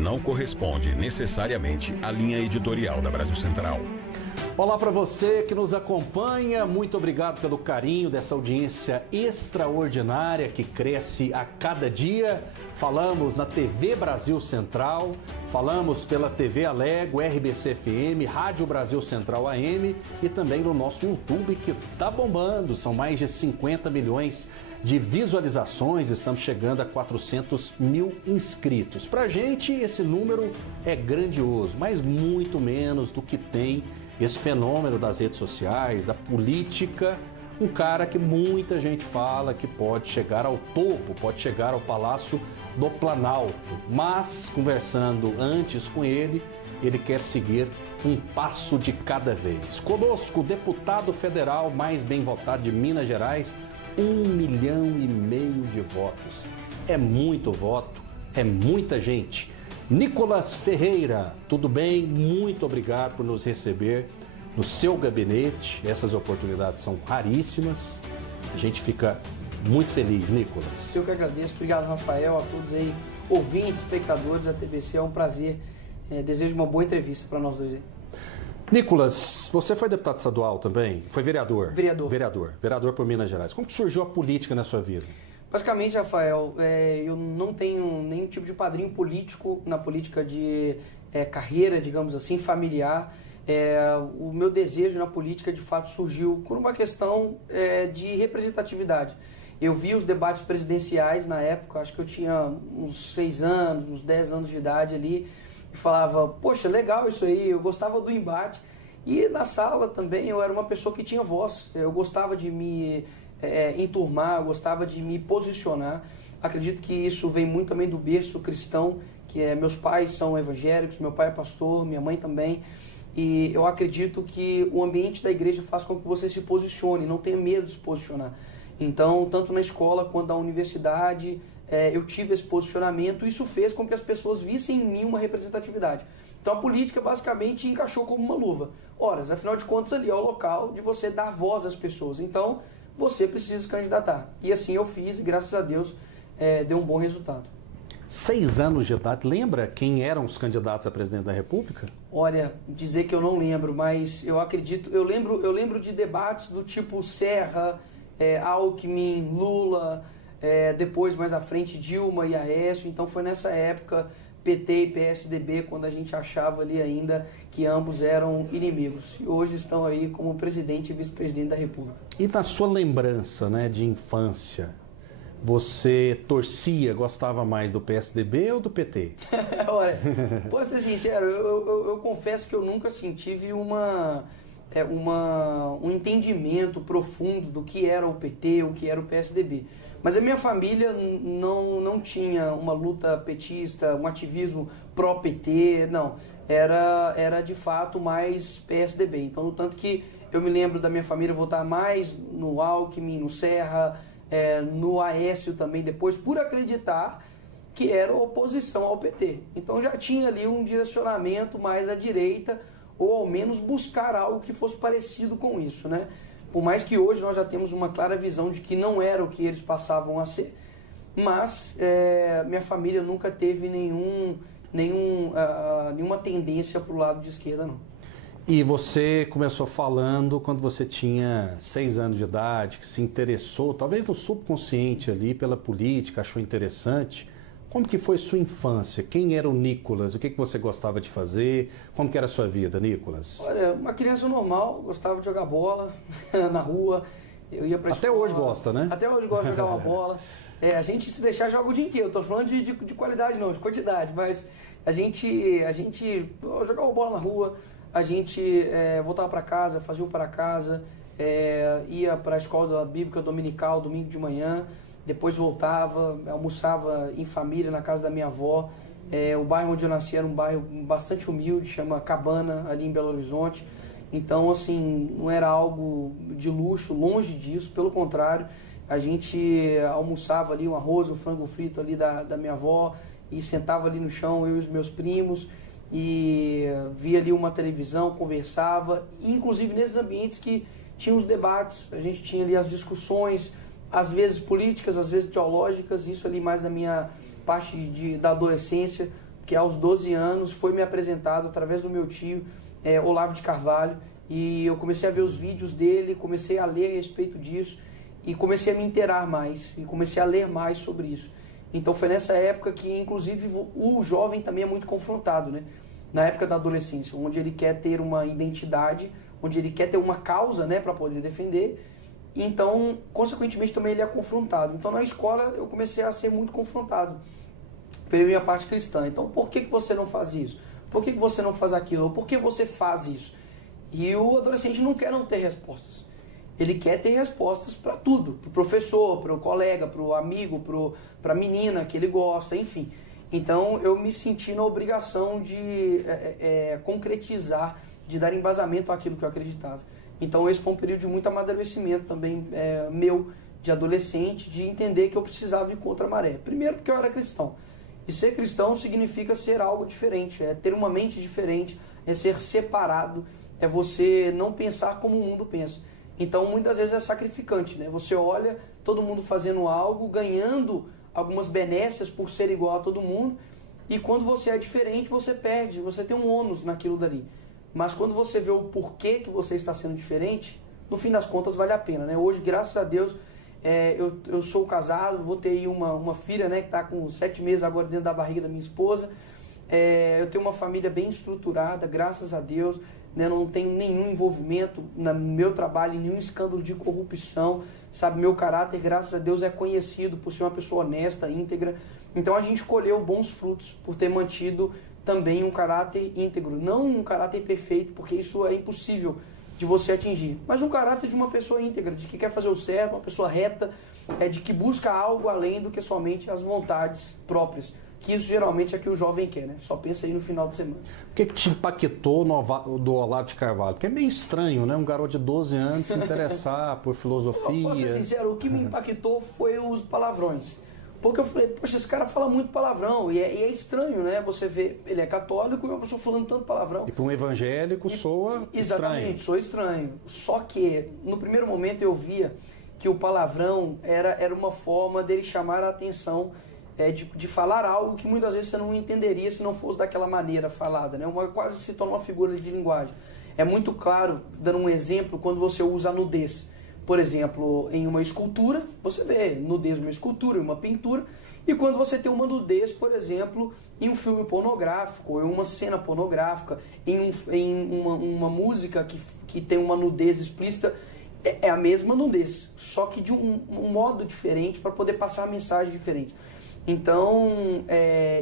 não corresponde necessariamente à linha editorial da Brasil Central. Olá para você que nos acompanha, muito obrigado pelo carinho dessa audiência extraordinária que cresce a cada dia. Falamos na TV Brasil Central, falamos pela TV Alego, RBC FM, Rádio Brasil Central AM e também no nosso YouTube que está bombando, são mais de 50 milhões de visualizações, estamos chegando a 400 mil inscritos. Pra gente esse número é grandioso, mas muito menos do que tem esse fenômeno das redes sociais, da política, um cara que muita gente fala que pode chegar ao topo, pode chegar ao Palácio do Planalto, mas conversando antes com ele, ele quer seguir um passo de cada vez. Conosco, o deputado federal mais bem votado de Minas Gerais, 1,5 milhão de votos. É muito voto, é muita gente. Nicolas Ferreira, tudo bem? Muito obrigado por nos receber no seu gabinete. Essas oportunidades são raríssimas. A gente fica muito feliz, Nicolas. Eu que agradeço. Obrigado, Rafael, a todos aí, ouvintes, espectadores da TBC. É um prazer. Desejo uma boa entrevista para nós dois aí. Nicolas, você foi deputado estadual também? Foi vereador? Vereador por Minas Gerais. Como que surgiu a política na sua vida? Basicamente, Rafael, eu não tenho nenhum tipo de padrinho político na política de carreira, digamos assim, familiar. O meu desejo na política, de fato, surgiu por uma questão de representatividade. Eu vi os debates presidenciais na época, acho que eu tinha uns 6 anos, uns 10 anos de idade ali, e falava, poxa, legal isso aí, eu gostava do embate. E na sala também eu era uma pessoa que tinha voz, eu gostava de me enturmar, gostava de me posicionar. Acredito que isso vem muito também do berço cristão, que meus pais são evangélicos, meu pai é pastor, minha mãe também, e eu acredito que o ambiente da igreja faz com que você se posicione, não tenha medo de se posicionar. Então, tanto na escola quanto na universidade, eu tive esse posicionamento, e isso fez com que as pessoas vissem em mim uma representatividade. Então a política basicamente encaixou como uma luva. Ora, afinal de contas ali é o local de você dar voz às pessoas. Então, você precisa se candidatar. E assim eu fiz e graças a Deus deu um bom resultado. 6 anos de idade, lembra quem eram os candidatos a presidente da República? Olha, dizer que eu não lembro, mas eu acredito, eu lembro de debates do tipo Serra, Alckmin, Lula, depois mais à frente Dilma e Aécio, então foi nessa época PT e PSDB, quando a gente achava ali ainda que ambos eram inimigos. E hoje estão aí como presidente e vice-presidente da República. E na sua lembrança, né, de infância, você torcia, gostava mais do PSDB ou do PT? Olha, posso ser sincero, eu confesso que eu nunca tive um entendimento profundo do que era o PT, o que era o PSDB. Mas a minha família não tinha uma luta petista, um ativismo pró-PT, não. Era de fato mais PSDB. Então, no tanto que eu me lembro da minha família votar mais no Alckmin, no Serra, no Aécio também depois, por acreditar que era oposição ao PT. Então já tinha ali um direcionamento mais à direita, ou ao menos buscar algo que fosse parecido com isso, né? Por mais que hoje nós já temos uma clara visão de que não era o que eles passavam a ser, mas minha família nunca teve nenhuma tendência para o lado de esquerda, não. E você começou falando quando você tinha 6 anos de idade, que se interessou, talvez no subconsciente ali, pela política, achou interessante. Como que foi sua infância? Quem era o Nicolas? O que você gostava de fazer? Como que era a sua vida, Nicolas? Olha, uma criança normal, gostava de jogar bola na rua, eu ia pra escola. Até hoje gosta, né? Até hoje gosta de jogar uma bola. A gente se deixar joga o dia inteiro, tô falando de qualidade não, de quantidade, mas a gente jogava bola na rua, a gente voltava para casa, fazia o para casa, ia para a escola bíblica dominical, domingo de manhã, depois voltava, almoçava em família na casa da minha avó. O bairro onde eu nasci era um bairro bastante humilde, chama Cabana, ali em Belo Horizonte. Então, assim, não era algo de luxo, longe disso, pelo contrário. A gente almoçava ali um arroz, um frango frito ali da minha avó e sentava ali no chão, eu e os meus primos, e via ali uma televisão, conversava, inclusive nesses ambientes que tinham os debates, a gente tinha ali as discussões, às vezes políticas, às vezes teológicas, isso ali mais da minha parte da adolescência, porque aos 12 anos foi me apresentado através do meu tio, Olavo de Carvalho, e eu comecei a ver os vídeos dele, comecei a ler a respeito disso, e comecei a me inteirar mais, e comecei a ler mais sobre isso. Então foi nessa época que, inclusive, o jovem também é muito confrontado, né? Na época da adolescência, onde ele quer ter uma identidade, onde ele quer ter uma causa, né, para poder defender. Então, consequentemente, também ele é confrontado. Então, na escola, eu comecei a ser muito confrontado pela minha parte cristã. Então, por que você não faz isso? Por que você não faz aquilo? Por que você faz isso? E o adolescente não quer não ter respostas. Ele quer ter respostas para tudo. Para o professor, para o colega, para o amigo, para a menina que ele gosta, enfim. Então, eu me senti na obrigação de concretizar, de dar embasamento àquilo que eu acreditava. Então, esse foi um período de muito amadurecimento também meu, de adolescente, de entender que eu precisava ir contra a maré. Primeiro, porque eu era cristão. E ser cristão significa ser algo diferente, é ter uma mente diferente, é ser separado, é você não pensar como o mundo pensa. Então, muitas vezes é sacrificante, né? Você olha todo mundo fazendo algo, ganhando algumas benécias por ser igual a todo mundo, e quando você é diferente, você perde, você tem um ônus naquilo dali. Mas quando você vê o porquê que você está sendo diferente, no fim das contas vale a pena, né? Hoje, graças a Deus, eu sou casado, vou ter aí uma filha, né, que está com 7 meses agora dentro da barriga da minha esposa. Eu tenho uma família bem estruturada, graças a Deus, né? Não tenho nenhum envolvimento no meu trabalho, nenhum escândalo de corrupção, sabe? Meu caráter, graças a Deus, é conhecido por ser uma pessoa honesta, íntegra. Então a gente colheu bons frutos por ter mantido também um caráter íntegro, não um caráter perfeito, porque isso é impossível de você atingir, mas um caráter de uma pessoa íntegra, de que quer fazer o certo, uma pessoa reta, de que busca algo além do que somente as vontades próprias, que isso geralmente é que o jovem quer, né? Só pensa aí no final de semana. O que te impactou do Olavo de Carvalho? Porque é meio estranho, né? Um garoto de 12 anos se interessar por filosofia. Posso ser sincero, o que me impactou foi os palavrões. Porque eu falei, poxa, esse cara fala muito palavrão, e é estranho, né? Você vê, ele é católico e uma pessoa falando tanto palavrão. E para um evangélico soa exatamente, estranho. soa estranho. Só que, no primeiro momento, eu via que o palavrão era uma forma dele chamar a atenção, de falar algo que muitas vezes você não entenderia se não fosse daquela maneira falada, né? Quase se torna uma figura de linguagem. É muito claro, dando um exemplo, quando você usa a nudez. Por exemplo, em uma escultura, você vê nudez em uma escultura, em uma pintura, e quando você tem uma nudez, por exemplo, em um filme pornográfico, em uma cena pornográfica, em uma música que tem uma nudez explícita, é a mesma nudez, só que de um modo diferente para poder passar mensagens diferentes. Então,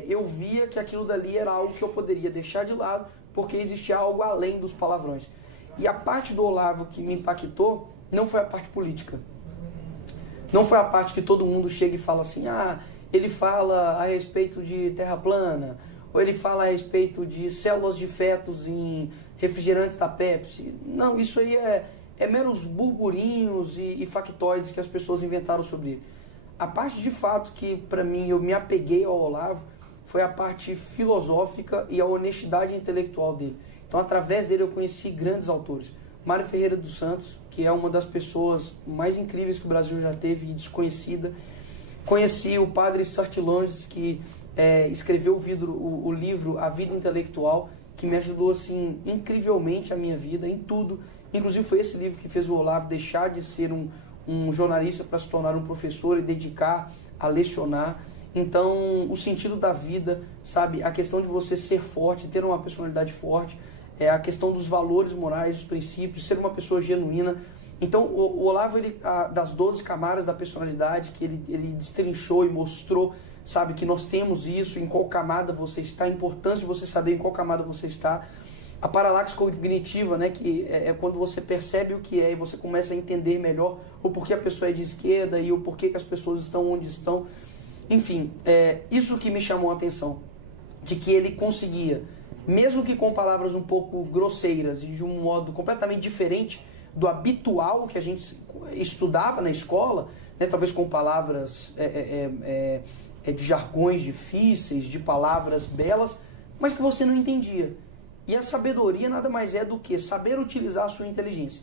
eu via que aquilo dali era algo que eu poderia deixar de lado, porque existia algo além dos palavrões. E a parte do Olavo que me impactou não foi a parte política. Não foi a parte que todo mundo chega e fala assim, ele fala a respeito de terra plana, ou ele fala a respeito de células de fetos em refrigerantes da Pepsi. Não, isso aí é meros burburinhos e factoides que as pessoas inventaram sobre ele. A parte de fato que, para mim, eu me apeguei ao Olavo foi a parte filosófica e a honestidade intelectual dele. Então, através dele, eu conheci grandes autores. Mário Ferreira dos Santos, que é uma das pessoas mais incríveis que o Brasil já teve e desconhecida. Conheci o padre Sartilonges, que escreveu o livro A Vida Intelectual, que me ajudou assim incrivelmente a minha vida, em tudo. Inclusive foi esse livro que fez o Olavo deixar de ser um jornalista para se tornar um professor e dedicar a lecionar. Então, o sentido da vida, sabe? A questão de você ser forte, ter uma personalidade forte, a questão dos valores morais, dos princípios, ser uma pessoa genuína. Então, o Olavo, das 12 camadas da personalidade que ele destrinchou e mostrou, sabe, que nós temos isso, em qual camada você está, a importância de você saber em qual camada você está. A paralaxe cognitiva, né, que é quando você percebe o que é e você começa a entender melhor o porquê a pessoa é de esquerda e o porquê que as pessoas estão onde estão. Enfim, isso que me chamou a atenção, de que ele conseguia, mesmo que com palavras um pouco grosseiras e de um modo completamente diferente do habitual que a gente estudava na escola, né, talvez com palavras de jargões difíceis, de palavras belas, mas que você não entendia. E a sabedoria nada mais é do que saber utilizar a sua inteligência.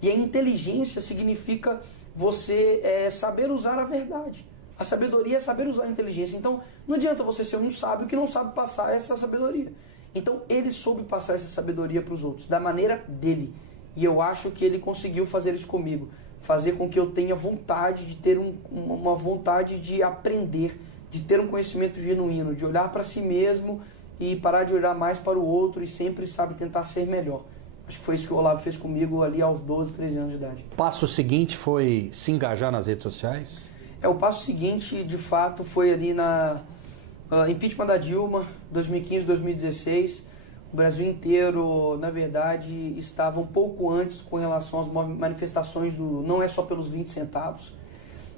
E a inteligência significa você saber usar a verdade. A sabedoria é saber usar a inteligência. Então, não adianta você ser um sábio que não sabe passar essa sabedoria. Então, ele soube passar essa sabedoria para os outros, da maneira dele. E eu acho que ele conseguiu fazer isso comigo. Fazer com que eu tenha vontade de ter uma vontade de aprender, de ter um conhecimento genuíno, de olhar para si mesmo e parar de olhar mais para o outro e sempre, sabe, tentar ser melhor. Acho que foi isso que o Olavo fez comigo ali aos 12, 13 anos de idade. O passo seguinte foi se engajar nas redes sociais? O passo seguinte, de fato, foi ali na impeachment da Dilma, 2015, 2016. O Brasil inteiro, na verdade, estava um pouco antes com relação às manifestações do não é só pelos 20 centavos,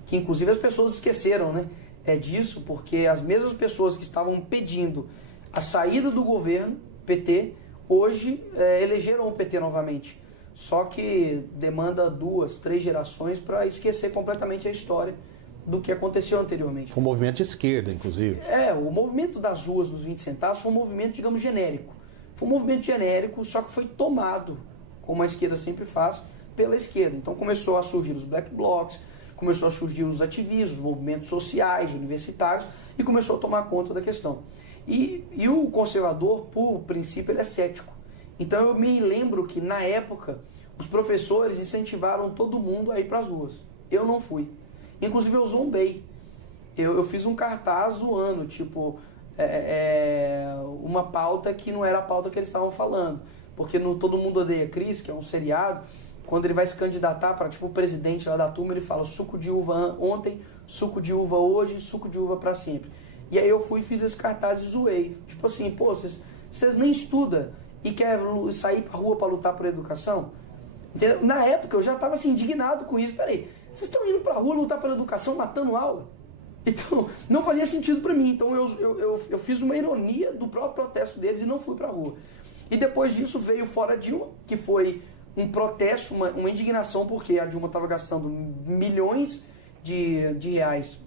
que inclusive as pessoas esqueceram, né? Disso, porque as mesmas pessoas que estavam pedindo a saída do governo, PT, hoje elegeram o PT novamente. Só que demanda 2, 3 gerações para esquecer completamente a história do que aconteceu anteriormente. Foi um movimento de esquerda, inclusive. O movimento das ruas dos 20 centavos foi um movimento, digamos, genérico. Foi um movimento genérico, só que foi tomado, como a esquerda sempre faz, pela esquerda. Então começou a surgir os black blocs, começou a surgir os ativistas, os movimentos sociais, universitários, e começou a tomar conta da questão. E o conservador, por princípio, ele é cético. Então eu me lembro que, na época, os professores incentivaram todo mundo a ir para as ruas. Eu não fui. Inclusive eu zombei. Eu fiz um cartaz zoando, tipo, uma pauta que não era a pauta que eles estavam falando. Porque no Todo Mundo Odeia Cris, que é um seriado, quando ele vai se candidatar para, tipo, o presidente lá da turma, ele fala suco de uva ontem, suco de uva hoje, suco de uva para sempre. E aí eu fui e fiz esse cartaz e zoei. Tipo assim, pô, vocês nem estudam e querem sair pra rua para lutar por educação? Entendeu? Na época eu já estava assim, indignado com isso. Peraí, vocês estão indo pra rua lutar pela educação matando aula? Então, não fazia sentido para mim. Então eu fiz uma ironia do próprio protesto deles e não fui pra rua. E depois disso veio Fora Dilma, que foi um protesto, uma indignação, porque a Dilma estava gastando milhões de reais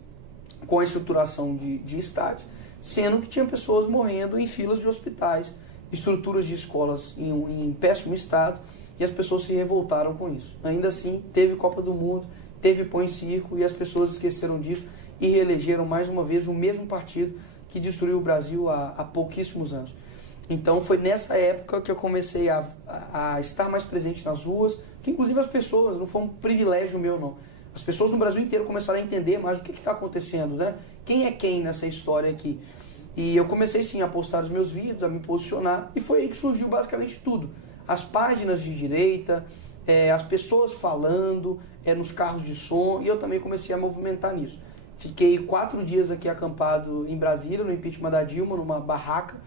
com a estruturação de estádios, sendo que tinha pessoas morrendo em filas de hospitais, estruturas de escolas em péssimo estado, e as pessoas se revoltaram com isso. Ainda assim, teve Copa do Mundo, teve Põe Circo, e as pessoas esqueceram disso e reelegeram mais uma vez o mesmo partido que destruiu o Brasil há pouquíssimos anos. Então foi nessa época que eu comecei a estar mais presente nas ruas, que inclusive as pessoas, não foi um privilégio meu não, as pessoas no Brasil inteiro começaram a entender mais o que está acontecendo, né? Quem é quem nessa história aqui. E eu comecei sim a postar os meus vídeos, a me posicionar, e foi aí que surgiu basicamente tudo. As páginas de direita, as pessoas falando, nos carros de som, e eu também comecei a movimentar nisso. Fiquei 4 dias aqui acampado em Brasília, no impeachment da Dilma, numa barraca.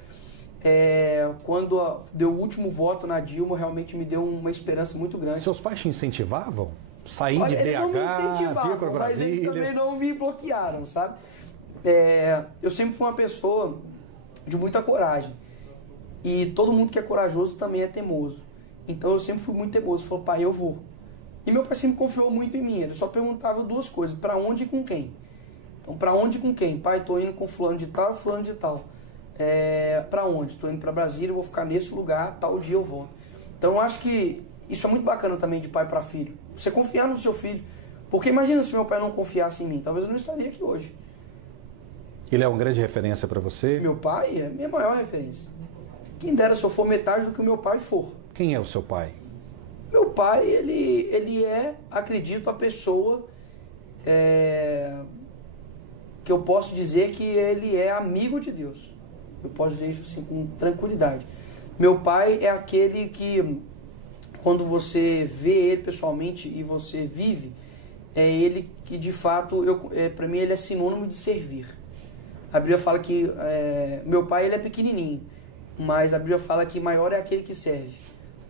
Quando deu o último voto na Dilma, realmente me deu uma esperança muito grande. Seus pais te incentivavam? Sair de BH, eles não me incentivavam, vir para Brasília? Mas eles também não me bloquearam, sabe? Eu sempre fui uma pessoa de muita coragem. E todo mundo que é corajoso também é teimoso. Então eu sempre fui muito teimoso. Falei, pai, eu vou. E meu pai sempre confiou muito em mim. Ele só perguntava 2 coisas, para onde e com quem. Então, para onde e com quem? Pai, tô indo com fulano de tal e fulano de tal. Para onde? Tô indo para Brasília, vou ficar nesse lugar, tal dia eu volto. Então eu acho que isso é muito bacana também de pai para filho. Você confiar no seu filho. Porque imagina se meu pai não confiasse em mim. Talvez eu não estaria aqui hoje. Ele é uma grande referência para você? Meu pai é a minha maior referência. Quem dera se eu for metade do que o meu pai for. Quem é o seu pai? Meu pai, ele é, acredito, a pessoa que eu posso dizer que ele é amigo de Deus. Eu posso dizer isso assim com tranquilidade. Meu pai é aquele que, quando você vê ele pessoalmente e você vive, é ele que de fato, para mim, ele é sinônimo de servir. A Bíblia fala que meu pai ele é pequenininho, mas a Bíblia fala que maior é aquele que serve.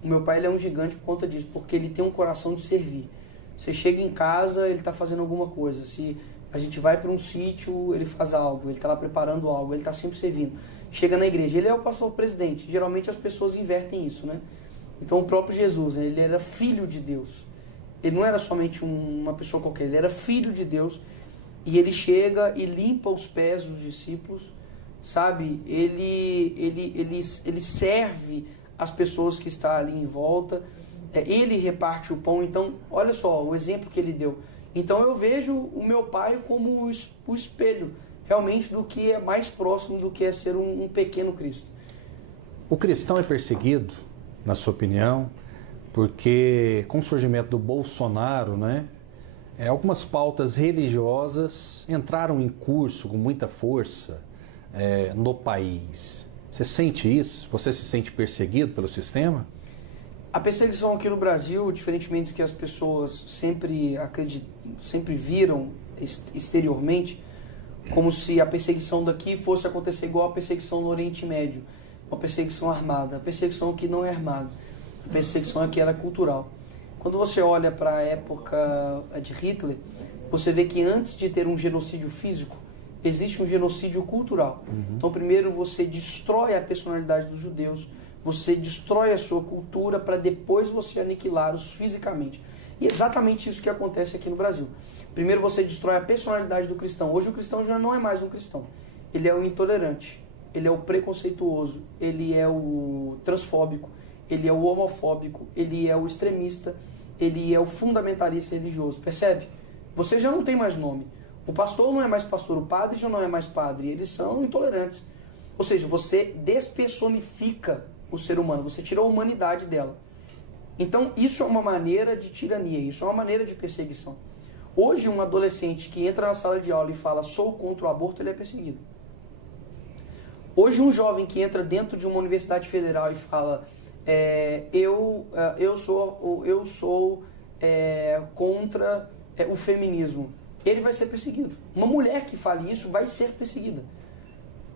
O meu pai ele é um gigante por conta disso, porque ele tem um coração de servir. Você chega em casa, ele está fazendo alguma coisa. Se a gente vai para um sítio, ele faz algo, ele está lá preparando algo, ele está sempre servindo. Chega na igreja, ele é o pastor presidente. Geralmente as pessoas invertem isso, né? Então o próprio Jesus, ele era filho de Deus. Ele não era somente uma pessoa qualquer, ele era filho de Deus. E ele chega e limpa os pés dos discípulos, sabe? Ele serve as pessoas que estão ali em volta. Ele reparte o pão. Então, olha só o exemplo que ele deu. Então eu vejo o meu pai como o espelho, realmente, do que é mais próximo do que é ser um pequeno Cristo. O cristão é perseguido, na sua opinião, porque com o surgimento do Bolsonaro, né, algumas pautas religiosas entraram em curso com muita força no país. Você sente isso? Você se sente perseguido pelo sistema? A perseguição aqui no Brasil, diferentemente do que as pessoas sempre viram exteriormente, como se a perseguição daqui fosse acontecer igual a perseguição no Oriente Médio, uma perseguição armada. A perseguição aqui não é armada, a perseguição aqui era cultural. Quando você olha para a época de Hitler, você vê que antes de ter um genocídio físico, existe um genocídio cultural. Então, primeiro você destrói a personalidade dos judeus, você destrói a sua cultura para depois você aniquilá-los fisicamente. E é exatamente isso que acontece aqui no Brasil. Primeiro você destrói a personalidade do cristão. Hoje o cristão já não é mais um cristão. Ele é o intolerante, ele é o preconceituoso, ele é o transfóbico, ele é o homofóbico, ele é o extremista, ele é o fundamentalista religioso. Percebe? Você já não tem mais nome. O pastor não é mais pastor, o padre já não é mais padre. Eles são intolerantes. Ou seja, você despersonifica o ser humano, você tira a humanidade dela. Então isso é uma maneira de tirania, isso é uma maneira de perseguição. Hoje um adolescente que entra na sala de aula e fala sou contra o aborto, ele é perseguido. Hoje um jovem que entra dentro de uma universidade federal e fala eu sou contra o feminismo, ele vai ser perseguido. Uma mulher que fale isso vai ser perseguida.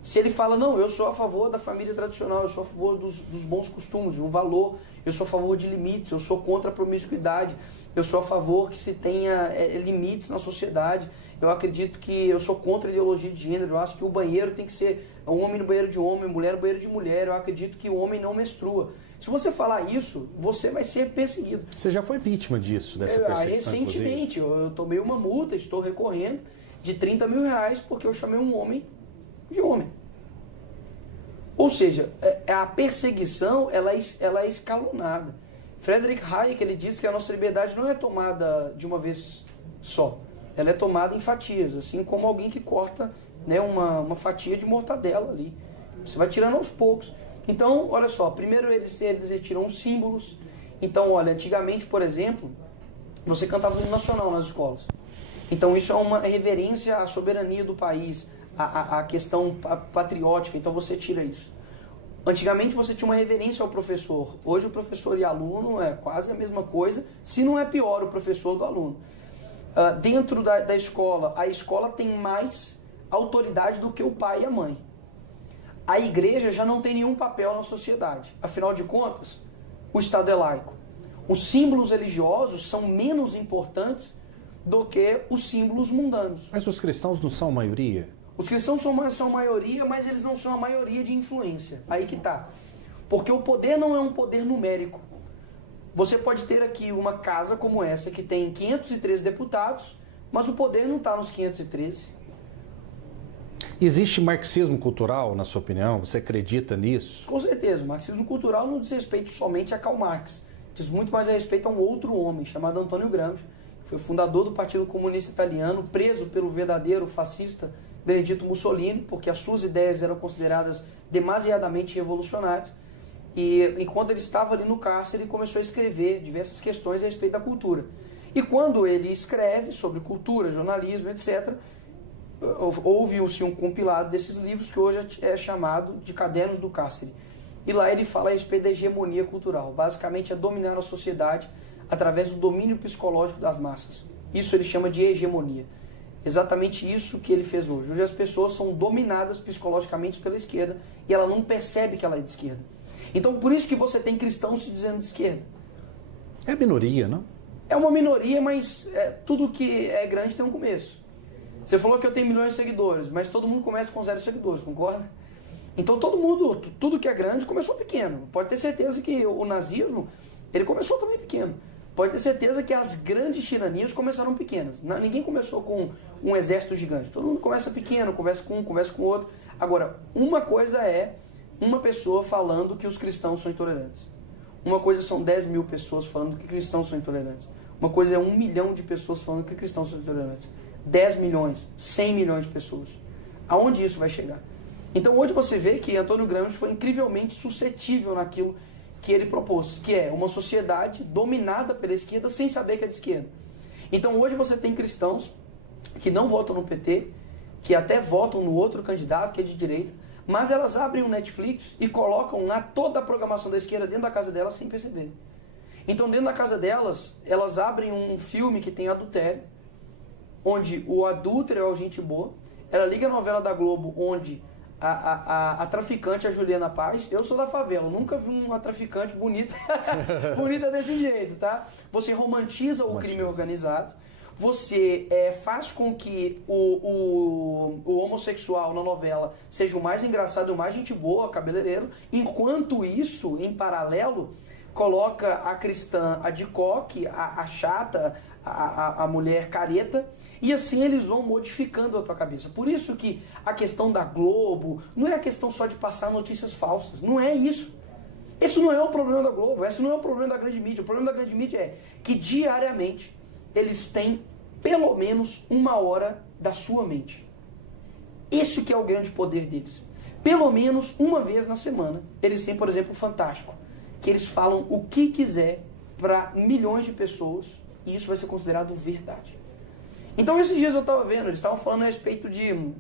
Se ele fala, não, eu sou a favor da família tradicional, eu sou a favor dos bons costumes, de um valor, eu sou a favor de limites, eu sou contra a promiscuidade, eu sou a favor que se tenha limites na sociedade, eu acredito que eu sou contra a ideologia de gênero, eu acho que o banheiro tem que ser um homem no banheiro de homem, mulher no banheiro de mulher, eu acredito que o homem não menstrua. Se você falar isso, você vai ser perseguido. Você já foi vítima disso, dessa perseguição? Recentemente, eu tomei uma multa, estou recorrendo, de R$30 mil porque eu chamei um homem de homem. Ou seja, a perseguição ela é escalonada. Friedrich Hayek ele diz que a nossa liberdade não é tomada de uma vez só. Ela é tomada em fatias, assim como alguém que corta, né, uma fatia de mortadela ali. Você vai tirando aos poucos. Então, olha só, primeiro eles retiram os símbolos. Então, olha, antigamente, por exemplo, você cantava o hino nacional nas escolas. Então, isso é uma reverência à soberania do país, à questão patriótica, então você tira isso. Antigamente você tinha uma reverência ao professor, hoje o professor e aluno é quase a mesma coisa, se não é pior o professor do aluno. Dentro da escola, a escola tem mais autoridade do que o pai e a mãe. A igreja já não tem nenhum papel na sociedade, afinal de contas, o Estado é laico. Os símbolos religiosos são menos importantes do que os símbolos mundanos. Mas os cristãos não são a maioria? Os cristãos são maioria, mas eles não são a maioria de influência. Aí que tá. Porque o poder não é um poder numérico. Você pode ter aqui uma casa como essa, que tem 513 deputados, mas o poder não está nos 513. Existe marxismo cultural, na sua opinião? Você acredita nisso? Com certeza. O marxismo cultural não diz respeito somente a Karl Marx. Diz muito mais a respeito a um outro homem, chamado Antônio Gramsci, que foi fundador do Partido Comunista Italiano, preso pelo verdadeiro fascista Benedito Mussolini, porque as suas ideias eram consideradas demasiadamente revolucionárias. E enquanto ele estava ali no cárcere, ele começou a escrever diversas questões a respeito da cultura. E quando ele escreve sobre cultura, jornalismo, etc., houve-se um compilado desses livros que hoje é chamado de Cadernos do Cárcere. E lá ele fala a respeito da hegemonia cultural. Basicamente é dominar a sociedade através do domínio psicológico das massas. Isso ele chama de hegemonia. Exatamente isso que ele fez hoje. Hoje as pessoas são dominadas psicologicamente pela esquerda e ela não percebe que ela é de esquerda. Então por isso que você tem cristãos se dizendo de esquerda. É minoria, não? É uma minoria, mas tudo que é grande tem um começo. Você falou que eu tenho milhões de seguidores, mas todo mundo começa com 0 seguidores, concorda? Então todo mundo, tudo que é grande começou pequeno. Pode ter certeza que o nazismo, ele começou também pequeno. Pode ter certeza que as grandes tiranias começaram pequenas. Ninguém começou com um exército gigante. Todo mundo começa pequeno, conversa com um, conversa com o outro. Agora, uma coisa é uma pessoa falando que os cristãos são intolerantes. Uma coisa são 10 mil pessoas falando que cristãos são intolerantes. Uma coisa é 1 milhão de pessoas falando que cristãos são intolerantes. 10 milhões, 100 milhões de pessoas. Aonde isso vai chegar? Então hoje você vê que Antônio Gramsci foi incrivelmente suscetível naquilo que ele propôs, que é uma sociedade dominada pela esquerda sem saber que é de esquerda. Então hoje você tem cristãos que não votam no PT, que até votam no outro candidato, que é de direita, mas elas abrem um Netflix e colocam lá toda a programação da esquerda dentro da casa delas sem perceber. Então dentro da casa delas, elas abrem um filme que tem adultério, onde o adúltero é o gente boa. Ela liga a novela da Globo, onde a traficante é a Juliana Paz. Eu sou da favela, eu nunca vi uma traficante bonita, bonita desse jeito, tá? Você romantiza o crime organizado, você faz com que o homossexual na novela seja o mais engraçado, o mais gente boa, cabeleireiro. Enquanto isso, em paralelo, coloca a cristã, a de coque, a chata, a mulher careta, e assim eles vão modificando a tua cabeça. Por isso que a questão da Globo não é a questão só de passar notícias falsas, não é isso. Esse não é o problema da Globo, esse não é o problema da grande mídia. O problema da grande mídia é que diariamente eles têm pelo menos 1 hora da sua mente. Esse que é o grande poder deles. Pelo menos uma vez na semana, eles têm, por exemplo, o Fantástico, que eles falam o que quiser para milhões de pessoas e isso vai ser considerado verdade. Então esses dias eu estava vendo, eles estavam falando a respeito de...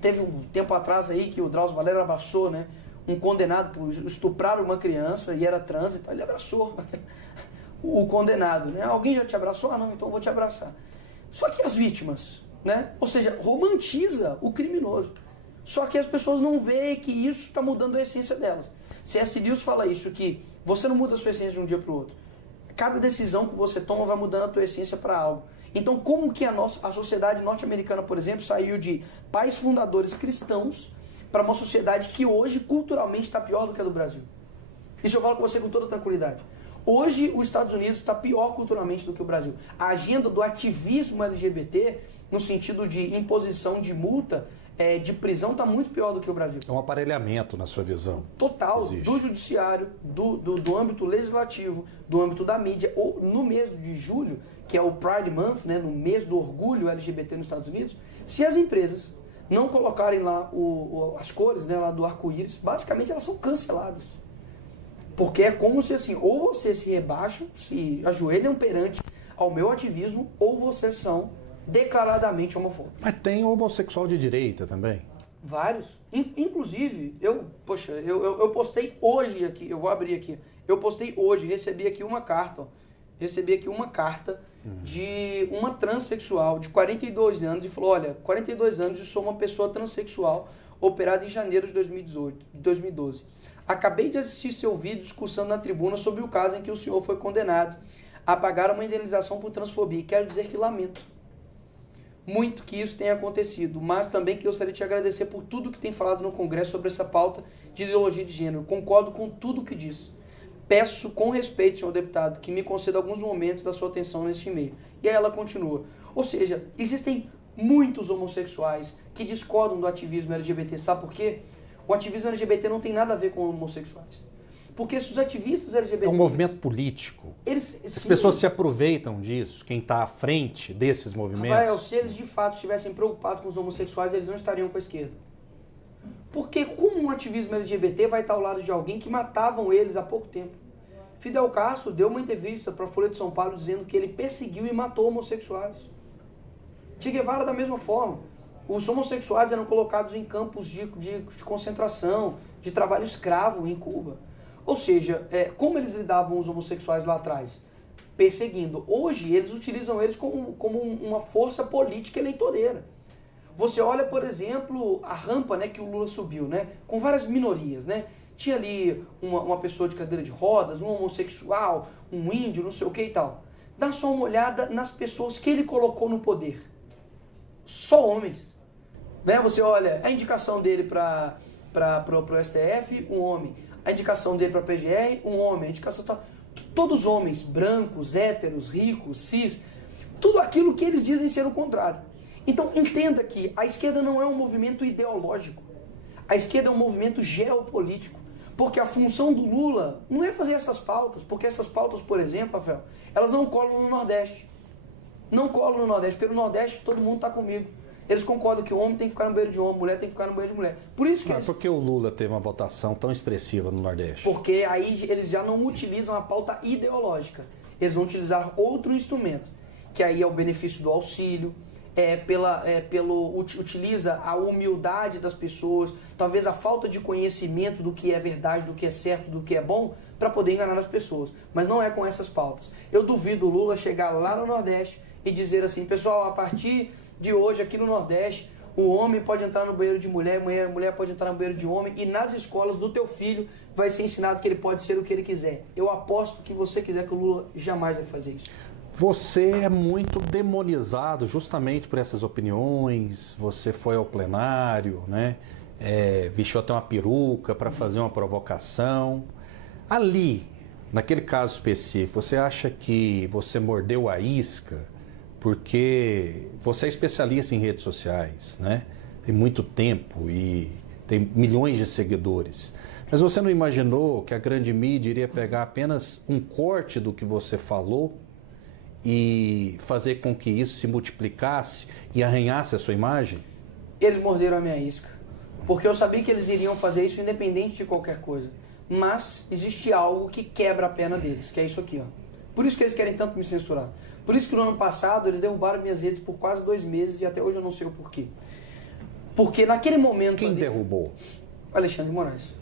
Teve um tempo atrás aí que o Drauzio Varela abraçou, né, um condenado por estuprar uma criança e era trans, então ele abraçou o condenado, né? Alguém já te abraçou? Ah, não, então eu vou te abraçar. Só que as vítimas, né? Ou seja, romantiza o criminoso. Só que as pessoas não veem que isso está mudando a essência delas. C.S. Lewis fala isso, que você não muda a sua essência de um dia para o outro. Cada decisão que você toma vai mudando a tua essência para algo. Então, como que a sociedade norte-americana, por exemplo, saiu de pais fundadores cristãos para uma sociedade que hoje, culturalmente, está pior do que a do Brasil? Isso eu falo com você com toda tranquilidade. Hoje, os Estados Unidos está pior culturalmente do que o Brasil. A agenda do ativismo LGBT, no sentido de imposição de multa, de prisão, está muito pior do que o Brasil. É um aparelhamento, na sua visão. Total, existe. Do judiciário, do âmbito legislativo, do âmbito da mídia. Ou no mês de julho, que é o Pride Month, né, no mês do orgulho LGBT nos Estados Unidos, se as empresas não colocarem lá as cores, né, lá do arco-íris, basicamente elas são canceladas. Porque é como se assim, ou vocês se rebaixam, se ajoelham perante ao meu ativismo, ou vocês são declaradamente homofóbicos. Mas tem homossexual de direita também? Vários. Inclusive, eu postei hoje aqui, eu vou abrir aqui, eu postei hoje, recebi aqui uma carta, de uma transexual de 42 anos e falou, olha, 42 anos e sou uma pessoa transexual operada em janeiro de 2012. Acabei de assistir seu vídeo discussando na tribuna sobre o caso em que o senhor foi condenado a pagar uma indenização por transfobia. E quero dizer que lamento muito que isso tenha acontecido, mas também que gostaria de te agradecer por tudo que tem falado no Congresso sobre essa pauta de ideologia de gênero. Concordo com tudo que disse. Peço com respeito, senhor deputado, que me conceda alguns momentos da sua atenção neste e-mail. E aí ela continua. Ou seja, existem muitos homossexuais que discordam do ativismo LGBT. Sabe por quê? O ativismo LGBT não tem nada a ver com homossexuais. Porque se os ativistas LGBT... É um movimento político. As pessoas se aproveitam disso, quem está à frente desses movimentos. Rafael, se eles de fato estivessem preocupados com os homossexuais, eles não estariam com a esquerda. Porque como um ativismo LGBT vai estar ao lado de alguém que matavam eles há pouco tempo? Fidel Castro deu uma entrevista para a Folha de São Paulo dizendo que ele perseguiu e matou homossexuais. Che Guevara da mesma forma. Os homossexuais eram colocados em campos de concentração, de trabalho escravo em Cuba. Ou seja, como eles lidavam os homossexuais lá atrás? Perseguindo. Hoje, eles utilizam eles como uma força política eleitoreira. Você olha, por exemplo, a rampa, né, que o Lula subiu, né, com várias minorias, né? Tinha ali uma pessoa de cadeira de rodas, um homossexual, um índio, não sei o que e tal. Dá só uma olhada nas pessoas que ele colocou no poder. Só homens. Né? Você olha a indicação dele para o STF, um homem. A indicação dele para a PGR, um homem. A indicação todos homens, brancos, héteros, ricos, cis. Tudo aquilo que eles dizem ser o contrário. Então entenda que a esquerda não é um movimento ideológico. A esquerda é um movimento geopolítico. Porque a função do Lula não é fazer essas pautas, porque essas pautas, por exemplo, Rafael, elas não colam no Nordeste. Não colam no Nordeste, porque no Nordeste todo mundo está comigo. Eles concordam que o homem tem que ficar no banheiro de homem, mulher tem que ficar no banheiro de mulher. Por isso que Mas por que o Lula teve uma votação tão expressiva no Nordeste? Porque aí eles já não utilizam a pauta ideológica. Eles vão utilizar outro instrumento, que aí é o benefício do auxílio, utiliza a humildade das pessoas, talvez a falta de conhecimento do que é verdade, do que é certo, do que é bom, para poder enganar as pessoas. Mas não é com essas pautas. Eu duvido o Lula chegar lá no Nordeste e dizer assim, pessoal, a partir de hoje aqui no Nordeste, o homem pode entrar no banheiro de mulher, a mulher pode entrar no banheiro de homem, e nas escolas do teu filho vai ser ensinado que ele pode ser o que ele quiser. Eu aposto que você quiser que o Lula jamais vai fazer isso. Você é muito demonizado justamente por essas opiniões, você foi ao plenário, né? Vestiu até uma peruca para fazer uma provocação. Ali, naquele caso específico, você acha que você mordeu a isca? Porque você é especialista em redes sociais, né? Tem muito tempo e tem milhões de seguidores. Mas você não imaginou que a grande mídia iria pegar apenas um corte do que você falou e fazer com que isso se multiplicasse e arranhasse a sua imagem? Eles morderam a minha isca. Porque eu sabia que eles iriam fazer isso independente de qualquer coisa. Mas existe algo que quebra a perna deles, que é isso aqui, ó. Por isso que eles querem tanto me censurar. Por isso que no ano passado eles derrubaram minhas redes por quase 2 meses e até hoje eu não sei o porquê. Porque naquele momento... Quem derrubou? Alexandre de Moraes.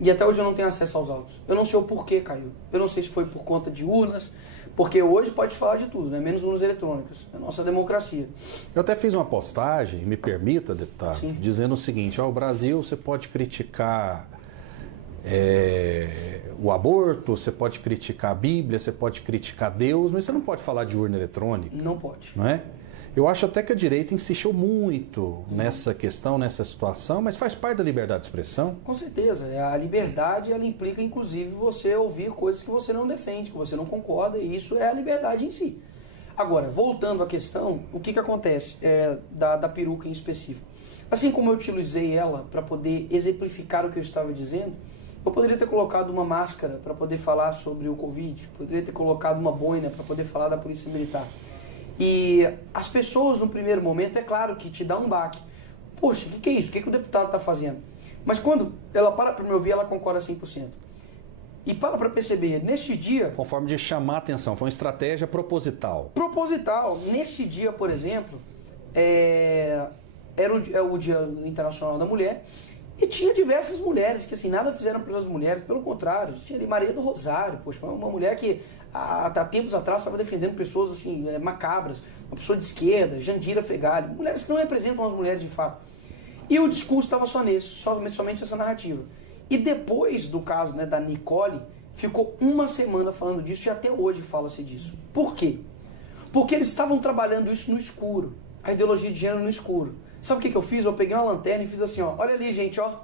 E até hoje eu não tenho acesso aos autos. Eu não sei o porquê caiu. Eu não sei se foi por conta de urnas, porque hoje pode falar de tudo, né? Menos urnas eletrônicas. É a nossa democracia. Eu até fiz uma postagem, me permita, deputado, Sim, dizendo o seguinte, ó, o Brasil você pode criticar o aborto, você pode criticar a Bíblia, você pode criticar Deus, mas você não pode falar de urna eletrônica. Não pode. Não é? Eu acho até que a direita insistiu muito nessa questão, nessa situação, mas faz parte da liberdade de expressão. Com certeza. A liberdade, ela implica, inclusive, você ouvir coisas que você não defende, que você não concorda, e isso é a liberdade em si. Agora, voltando à questão, o que acontece da peruca em específico? Assim como eu utilizei ela para poder exemplificar o que eu estava dizendo, eu poderia ter colocado uma máscara para poder falar sobre o Covid, poderia ter colocado uma boina para poder falar da Polícia Militar. E as pessoas, no primeiro momento, é claro que te dá um baque. Poxa, o que é isso? O que o deputado está fazendo? Mas quando ela para me ouvir, ela concorda 100%. E para perceber, neste dia... Conforme de chamar a atenção, foi uma estratégia proposital. Proposital. Neste dia, por exemplo, era o Dia Internacional da Mulher, e tinha diversas mulheres que, assim, nada fizeram pelas mulheres, pelo contrário. Tinha ali Maria do Rosário, poxa, uma mulher que há tempos atrás estava defendendo pessoas, assim, macabras, uma pessoa de esquerda, Jandira Fegali, mulheres que não representam as mulheres de fato. E o discurso estava só nisso, somente essa narrativa. E depois do caso, né, da Nicole, ficou uma semana falando disso e até hoje fala-se disso. Por quê? Porque eles estavam trabalhando isso no escuro, a ideologia de gênero no escuro. Sabe o que eu fiz? Eu peguei uma lanterna e fiz assim, ó, olha ali, gente, ó,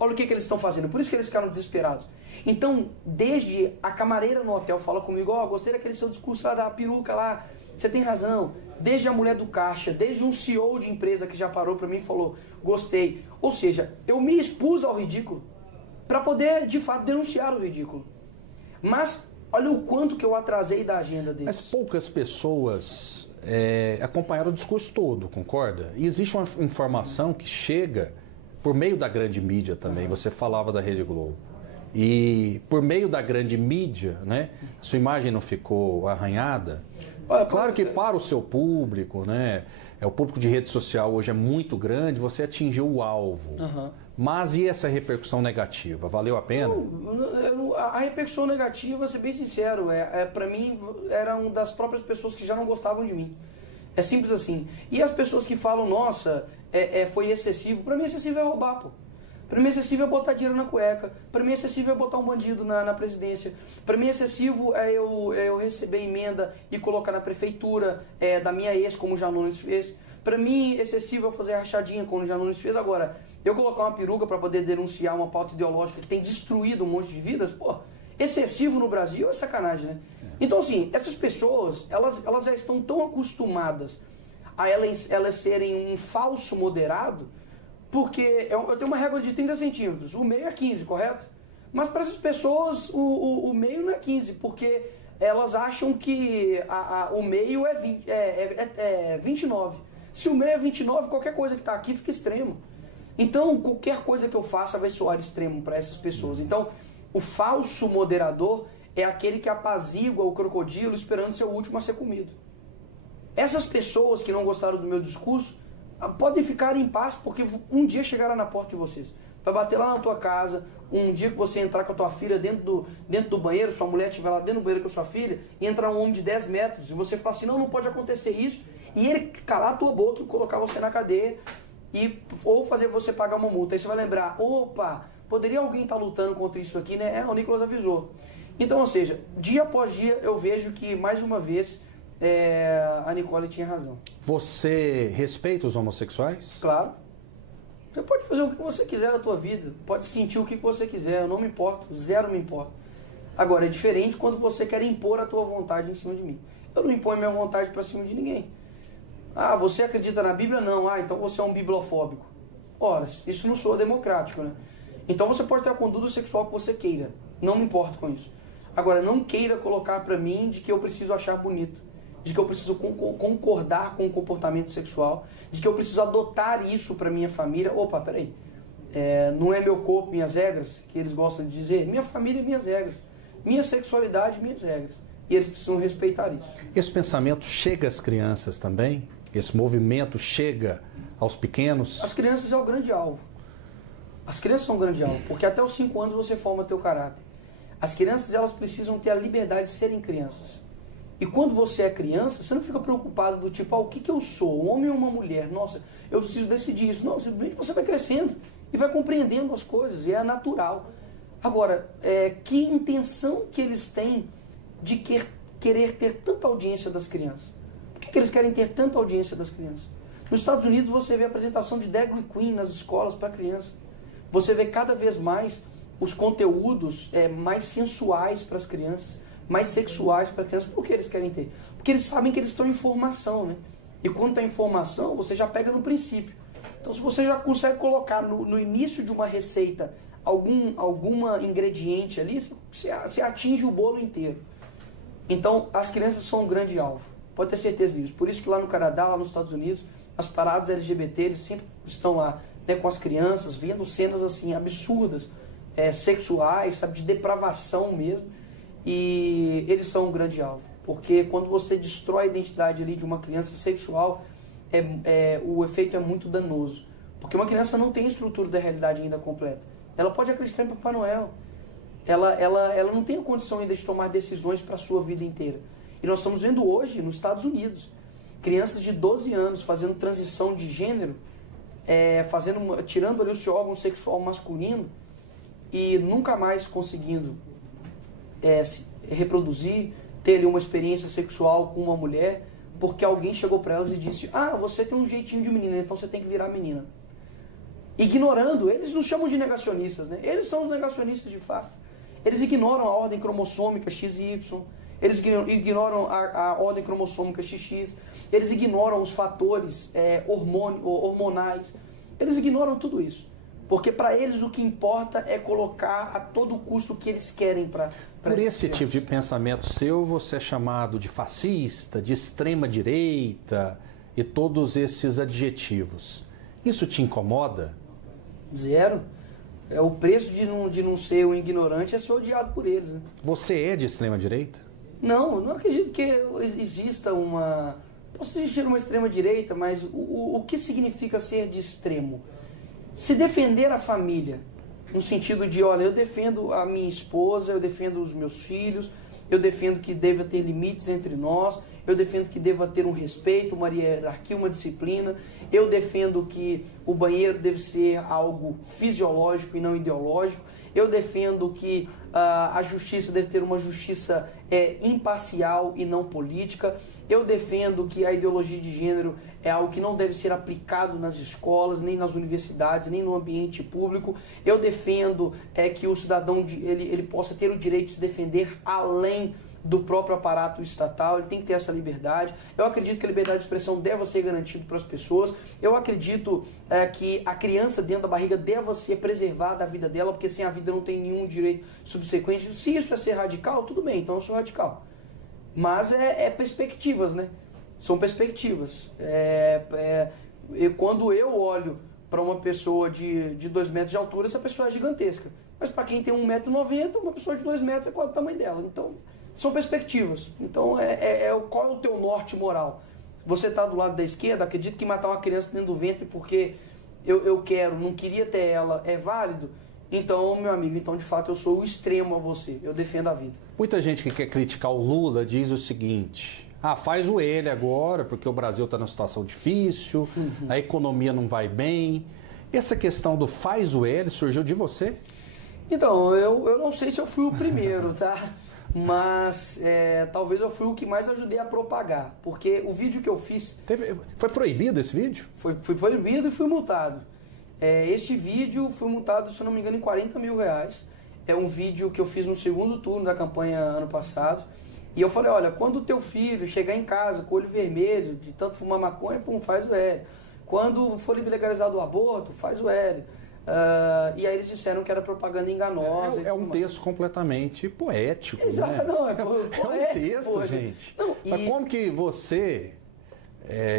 olha o que eles estão fazendo. Por isso que eles ficaram desesperados. Então, desde a camareira no hotel fala comigo, ó, gostei daquele seu discurso lá da peruca lá, você tem razão. Desde a mulher do caixa, desde um CEO de empresa que já parou pra mim e falou, gostei. Ou seja, eu me expus ao ridículo para poder, de fato, denunciar o ridículo. Mas, olha o quanto que eu atrasei da agenda deles. Mas poucas pessoas acompanharam o discurso todo, concorda? E existe uma informação que chega por meio da grande mídia também. Você falava da Rede Globo. E por meio da grande mídia, né, sua imagem não ficou arranhada? Olha, claro que para o seu público, né, o público de rede social hoje é muito grande, você atingiu o alvo. Mas e essa repercussão negativa? Valeu a pena? A repercussão negativa, vou ser bem sincero, para mim era uma das próprias pessoas que já não gostavam de mim. É simples assim. E as pessoas que falam, nossa, foi excessivo, para mim excessivo é roubar, pô. Para mim excessivo é botar dinheiro na cueca. Para mim excessivo é botar um bandido na presidência. Para mim excessivo é eu receber emenda e colocar na prefeitura da minha ex, como o Janones fez. Para mim excessivo é fazer rachadinha, como o Janones fez. Agora, eu colocar uma peruca para poder denunciar uma pauta ideológica que tem destruído um monte de vidas, pô, excessivo no Brasil é sacanagem, né? Então, assim, essas pessoas, elas já estão tão acostumadas a elas serem um falso moderado, Porque eu tenho uma régua de 30 centímetros, o meio é 15, correto? Mas para essas pessoas o meio não é 15, porque elas acham que o meio é 29. Se o meio é 29, qualquer coisa que está aqui fica extremo. Então, qualquer coisa que eu faça vai soar extremo para essas pessoas. Então, o falso moderador é aquele que apazigua o crocodilo esperando ser o último a ser comido. Essas pessoas que não gostaram do meu discurso podem ficar em paz, porque um dia chegará na porta de vocês. Vai bater lá na tua casa, um dia que você entrar com a tua filha dentro do banheiro, sua mulher estiver lá dentro do banheiro com a sua filha, e entrar um homem de 10 metros, e você falar assim, não pode acontecer isso, e ele calar a tua boca e colocar você na cadeia, ou fazer você pagar uma multa. Aí você vai lembrar, opa, poderia alguém estar lutando contra isso aqui, né? O Nicolas avisou. Então, ou seja, dia após dia eu vejo que, mais uma vez, a Nicole tinha razão. Você respeita os homossexuais? Claro. Você pode fazer o que você quiser na tua vida, pode sentir o que você quiser, eu não me importo, zero me importa. Agora, é diferente quando você quer impor a tua vontade em cima de mim. Eu não imponho minha vontade para cima de ninguém. Ah, você acredita na Bíblia? Não. Ah, então você é um bibliofóbico. Ora, isso não soa democrático, né? Então você pode ter a conduta sexual que você queira. Não me importo com isso. Agora, não queira colocar para mim de que eu preciso achar bonito, de que eu preciso concordar com o comportamento sexual, de que eu preciso adotar isso para minha família. Opa, peraí. Não é meu corpo, minhas regras, que eles gostam de dizer. Minha família, minhas regras. Minha sexualidade, minhas regras. E eles precisam respeitar isso. Esse pensamento chega às crianças também? Esse movimento chega aos pequenos? As crianças é o grande alvo. As crianças são o grande alvo, porque até os 5 anos você forma teu caráter. As crianças, elas precisam ter a liberdade de serem crianças. E quando você é criança, você não fica preocupado do tipo, o que eu sou? Um homem ou uma mulher? Nossa, eu preciso decidir isso. Não, simplesmente você vai crescendo e vai compreendendo as coisas, e é natural. Agora, que intenção que eles têm de querer ter tanta audiência das crianças? Por que eles querem ter tanta audiência das crianças? Nos Estados Unidos você vê a apresentação de drag queen nas escolas para crianças. Você vê cada vez mais os conteúdos mais sensuais para as crianças, mais sexuais para as crianças. Por que eles querem ter? Porque eles sabem que eles estão em formação, né? E quando está em formação, você já pega no princípio. Então, se você já consegue colocar no início de uma receita alguma ingrediente ali, você atinge o bolo inteiro. Então, as crianças são um grande alvo. Pode ter certeza disso. Por isso que lá no Canadá, lá nos Estados Unidos, as paradas LGBT, eles sempre estão lá, né, com as crianças, vendo cenas assim absurdas, sexuais, sabe, de depravação mesmo. E eles são um grande alvo. Porque quando você destrói a identidade ali de uma criança sexual, o efeito é muito danoso. Porque uma criança não tem estrutura da realidade ainda completa. Ela pode acreditar em Papai Noel. Ela não tem a condição ainda de tomar decisões para a sua vida inteira. E nós estamos vendo hoje, nos Estados Unidos, crianças de 12 anos fazendo transição de gênero, tirando ali o seu órgão sexual masculino e nunca mais conseguindo se reproduzir, ter ali uma experiência sexual com uma mulher, porque alguém chegou para elas e disse, você tem um jeitinho de menina, então você tem que virar menina. Ignorando, eles nos chamam de negacionistas, né? Eles são os negacionistas de fato. Eles ignoram a ordem cromossômica XY, eles ignoram a ordem cromossômica XX, eles ignoram os fatores hormonais, eles ignoram tudo isso. Porque para eles o que importa é colocar a todo custo o que eles querem para Por esse tipo de pensamento seu, você é chamado de fascista, de extrema direita e todos esses adjetivos. Isso te incomoda? Zero. O preço de não ser um ignorante é ser odiado por eles, né? Você é de extrema direita? Não, não acredito que exista uma... Posso existir uma extrema direita, mas o que significa ser de extremo? Se defender a família, no sentido de, olha, eu defendo a minha esposa, eu defendo os meus filhos, eu defendo que deva ter limites entre nós, eu defendo que deva ter um respeito, uma hierarquia, uma disciplina, eu defendo que o banheiro deve ser algo fisiológico e não ideológico, eu defendo que a justiça deve ter uma justiça imparcial e não política, eu defendo que a ideologia de gênero é algo que não deve ser aplicado nas escolas, nem nas universidades, nem no ambiente público. Eu defendo que o cidadão ele possa ter o direito de se defender além do próprio aparato estatal, ele tem que ter essa liberdade. Eu acredito que a liberdade de expressão deva ser garantida para as pessoas. Eu acredito que a criança dentro da barriga deva ser preservada a vida dela, porque sem a vida não tem nenhum direito subsequente. Se isso é ser radical, tudo bem, então eu sou radical. Mas é perspectivas, né? São perspectivas. Quando eu olho para uma pessoa de 2 metros de altura, essa pessoa é gigantesca. Mas para quem tem 1,90 m, uma pessoa de 2 metros é quase o tamanho dela. Então, são perspectivas. Então, qual é o teu norte moral? Você está do lado da esquerda, acredita que matar uma criança dentro do ventre porque eu não queria ter ela, é válido? Então, meu amigo, de fato eu sou o extremo a você. Eu defendo a vida. Muita gente que quer criticar o Lula diz o seguinte: faz o ele agora, porque o Brasil está numa situação difícil, a economia não vai bem. Essa questão do faz o ele surgiu de você? Então, eu não sei se eu fui o primeiro, tá? Mas talvez eu fui o que mais ajudei a propagar. Porque o vídeo que eu fiz... Foi proibido esse vídeo? Foi proibido e fui multado. Este vídeo fui multado, se eu não me engano, em R$40 mil. É um vídeo que eu fiz no segundo turno da campanha ano passado. E eu falei, olha, quando o teu filho chegar em casa com o olho vermelho, de tanto fumar maconha, faz o L. Quando for legalizado o aborto, faz o L. E aí eles disseram que era propaganda enganosa. É um texto completamente poético. Exato, né? Não, é poético. É um texto, gente. Não, Mas como que você...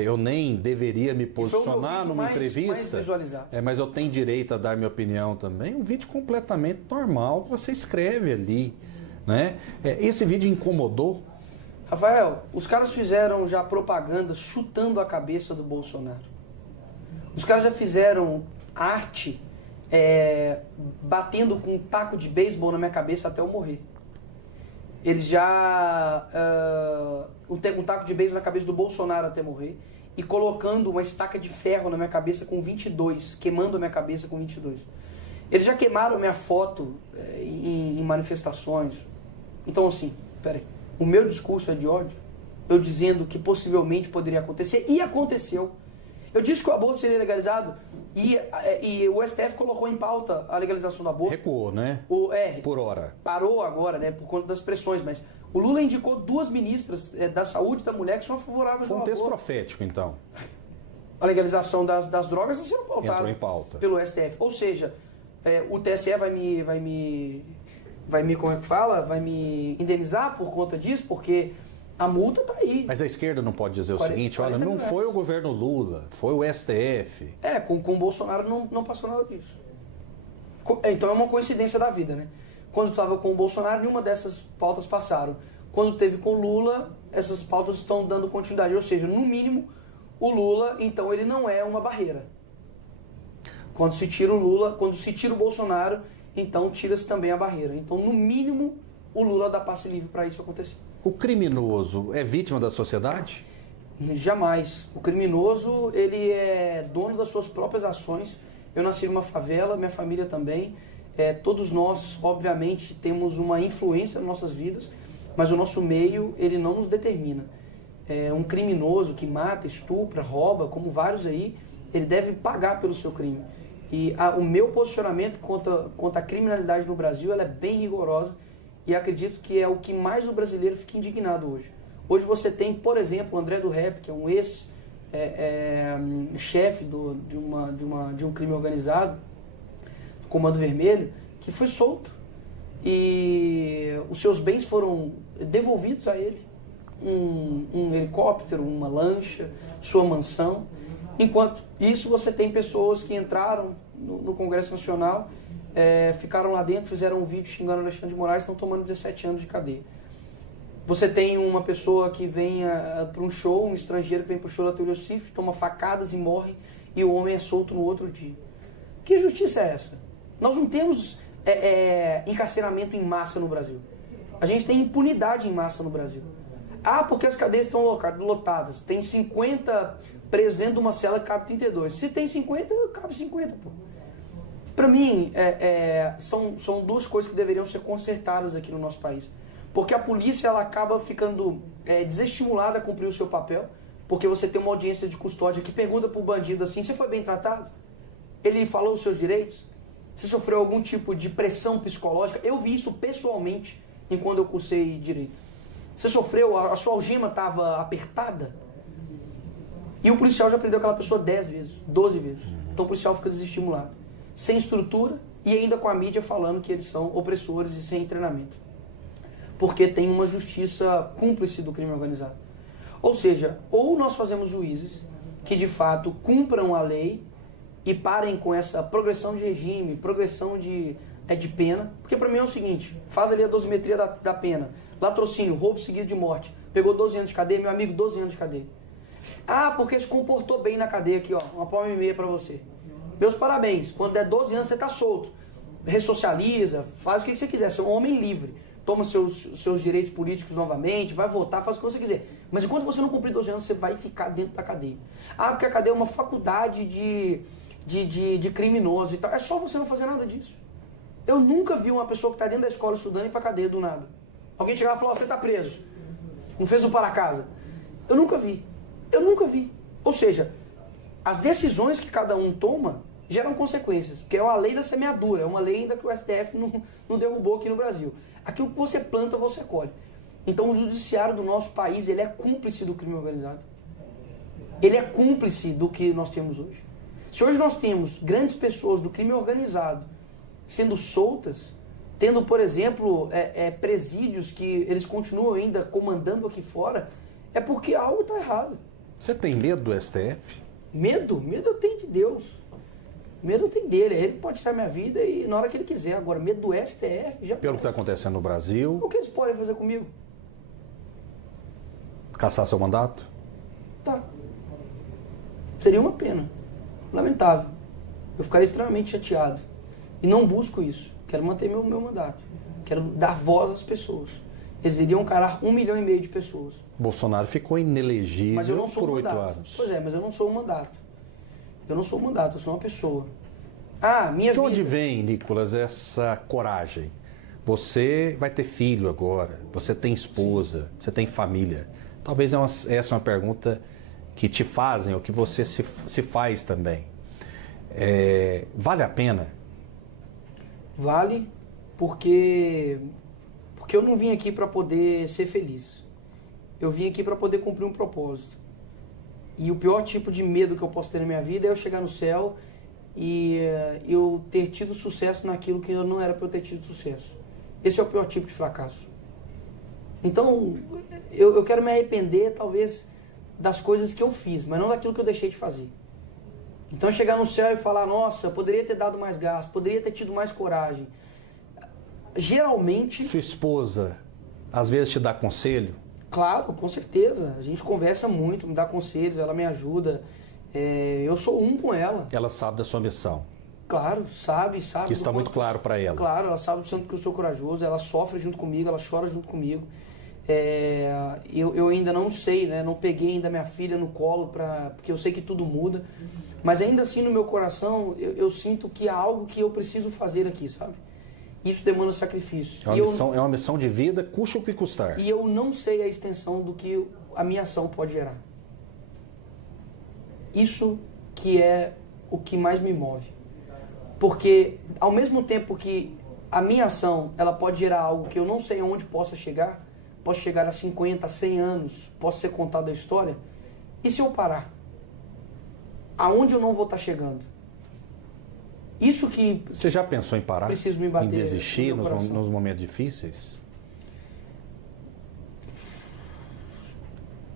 eu nem deveria me posicionar numa entrevista, mas eu tenho direito a dar minha opinião também. Um vídeo completamente normal que você escreve ali, né? Esse vídeo incomodou? Rafael, os caras fizeram já propaganda chutando a cabeça do Bolsonaro. Os caras já fizeram arte batendo com um taco de beisebol na minha cabeça até eu morrer. Eles já... um taco de beisebol na cabeça do Bolsonaro até morrer. E colocando uma estaca de ferro na minha cabeça com 22. Queimando a minha cabeça com 22. Eles já queimaram a minha foto em manifestações. Então, assim, peraí. O meu discurso é de ódio? Eu dizendo que possivelmente poderia acontecer. E aconteceu. Eu disse que o aborto seria legalizado. E o STF colocou em pauta a legalização do aborto. Recuou, né? Por hora. Parou agora, né? Por conta das pressões. Mas o Lula indicou 2 ministras da saúde da mulher que são favoráveis ao aborto. Foi um texto profético, então. A legalização das drogas está sendo pautada. Entrou em pauta. Pelo STF. Ou seja, o TSE vai me como é que fala? Vai me indenizar por conta disso, porque a multa está aí. Mas a esquerda não pode dizer o seguinte, olha, não foi o governo Lula, foi o STF. Com o Bolsonaro não passou nada disso. Então é uma coincidência da vida, né? Quando estava com o Bolsonaro, nenhuma dessas pautas passaram. Quando teve com o Lula, essas pautas estão dando continuidade. Ou seja, no mínimo, o Lula, então, ele não é uma barreira. Quando se tira o Lula, quando se tira o Bolsonaro, então tira-se também a barreira. Então, no mínimo, o Lula dá passe livre para isso acontecer. O criminoso é vítima da sociedade? Jamais. O criminoso, ele é dono das suas próprias ações. Eu nasci numa favela, minha família também. Todos nós, obviamente, temos uma influência nas nossas vidas, mas o nosso meio, ele não nos determina. Um criminoso que mata, estupra, rouba, como vários aí, ele deve pagar pelo seu crime. E o meu posicionamento contra a criminalidade no Brasil, ela é bem rigorosa. E acredito que é o que mais o brasileiro fica indignado hoje. Hoje você tem, por exemplo, o André do Rap, que é um ex-chefe de um crime organizado, do Comando Vermelho, que foi solto. E os seus bens foram devolvidos a ele. Um helicóptero, uma lancha, sua mansão. Enquanto isso, você tem pessoas que entraram no Congresso Nacional, ficaram lá dentro, fizeram um vídeo xingando Alexandre de Moraes, estão tomando 17 anos de cadeia. Você tem uma pessoa que vem para um show, um estrangeiro que vem para o show da Taylor Swift, toma facadas e morre, e o homem é solto no outro dia. Que justiça é essa? Nós não temos encarceramento em massa no Brasil. A gente tem impunidade em massa no Brasil. Porque as cadeias estão lotadas. Tem 50 presos dentro de uma cela que cabe 32. Se tem 50, cabe 50, pô. Para mim, são 2 coisas que deveriam ser consertadas aqui no nosso país. Porque a polícia ela acaba ficando desestimulada a cumprir o seu papel, porque você tem uma audiência de custódia que pergunta para o bandido assim, você foi bem tratado? Ele falou os seus direitos? Você sofreu algum tipo de pressão psicológica? Eu vi isso pessoalmente enquanto eu cursei direito. Você sofreu, a sua algema estava apertada? E o policial já prendeu aquela pessoa 10 vezes, 12 vezes. Então o policial fica desestimulado. Sem estrutura e ainda com a mídia falando que eles são opressores e sem treinamento. Porque tem uma justiça cúmplice do crime organizado. Ou seja, ou nós fazemos juízes que de fato cumpram a lei e parem com essa progressão de regime, progressão de pena. Porque para mim é o seguinte, faz ali a dosimetria da pena. Latrocínio, roubo seguido de morte. Pegou 12 anos de cadeia, meu amigo, 12 anos de cadeia. Ah, porque se comportou bem na cadeia aqui, ó, uma palma e meia pra você. Meus parabéns, quando der 12 anos você tá solto. Ressocializa, faz o que você quiser, você é um homem livre. Toma seus direitos políticos novamente, vai votar, faz o que você quiser. Mas enquanto você não cumprir 12 anos, você vai ficar dentro da cadeia. Ah, porque a cadeia é uma faculdade de criminosos e tal. É só você não fazer nada disso. Eu nunca vi uma pessoa que tá dentro da escola estudando ir pra cadeia do nada. Alguém chegar e falar, você tá preso. Não fez o para casa. Eu nunca vi. Eu nunca vi. Ou seja, as decisões que cada um toma geram consequências. Porque é uma lei da semeadura, é uma lei ainda que o STF não derrubou aqui no Brasil. Aquilo que você planta, você colhe. Então o judiciário do nosso país, ele é cúmplice do crime organizado. Ele é cúmplice do que nós temos hoje. Se hoje nós temos grandes pessoas do crime organizado sendo soltas, tendo, por exemplo, presídios que eles continuam ainda comandando aqui fora, é porque algo está errado. Você tem medo do STF? Medo? Medo eu tenho de Deus. Medo eu tenho dele. Ele pode tirar minha vida e na hora que ele quiser. Agora, medo do STF já... Pelo que está acontecendo no Brasil... O que eles podem fazer comigo? Cassar seu mandato? Tá. Seria uma pena. Lamentável. Eu ficaria extremamente chateado. E não busco isso. Quero manter meu mandato. Quero dar voz às pessoas. Eles iriam encarar 1,5 milhão de pessoas. Bolsonaro ficou inelegível mas eu não sou por 8 mandato. anos. Pois é, mas eu não sou um mandato. Eu não sou um mandato, eu sou uma pessoa. Ah, minha vida... De onde vem, Nicolas, essa coragem? Você vai ter filho agora, você tem esposa, você tem família. Talvez essa é uma pergunta que te fazem ou que você se faz também. Vale a pena? Vale, porque eu não vim aqui para poder ser feliz. Eu vim aqui para poder cumprir um propósito. E o pior tipo de medo que eu posso ter na minha vida é eu chegar no céu e eu ter tido sucesso naquilo que não era para eu ter tido sucesso. Esse é o pior tipo de fracasso. Então, eu quero me arrepender, talvez, das coisas que eu fiz, mas não daquilo que eu deixei de fazer. Então, chegar no céu e falar, nossa, poderia ter dado mais gás, poderia ter tido mais coragem. Geralmente... Sua esposa, às vezes, te dá conselho? Claro, com certeza. A gente conversa muito, me dá conselhos, ela me ajuda. Eu sou um com ela. Ela sabe da sua missão? Claro, sabe. Que isso está muito claro para ela. Claro, ela sabe do tanto que eu sou corajoso, ela sofre junto comigo, ela chora junto comigo. Eu ainda não sei, né? Não peguei ainda minha filha no colo, porque eu sei que tudo muda. Mas ainda assim, no meu coração, eu sinto que há algo que eu preciso fazer aqui, sabe? Isso demanda sacrifício. É uma missão de vida, custe o que custar. E eu não sei a extensão do que a minha ação pode gerar. Isso que é o que mais me move. Porque, ao mesmo tempo que a minha ação ela pode gerar algo que eu não sei aonde possa chegar, posso chegar a 50, 100 anos, posso ser contado a história, e se eu parar? Aonde eu não vou estar chegando? Isso que... Você já pensou em parar? Preciso me bater em desistir no nos momentos difíceis?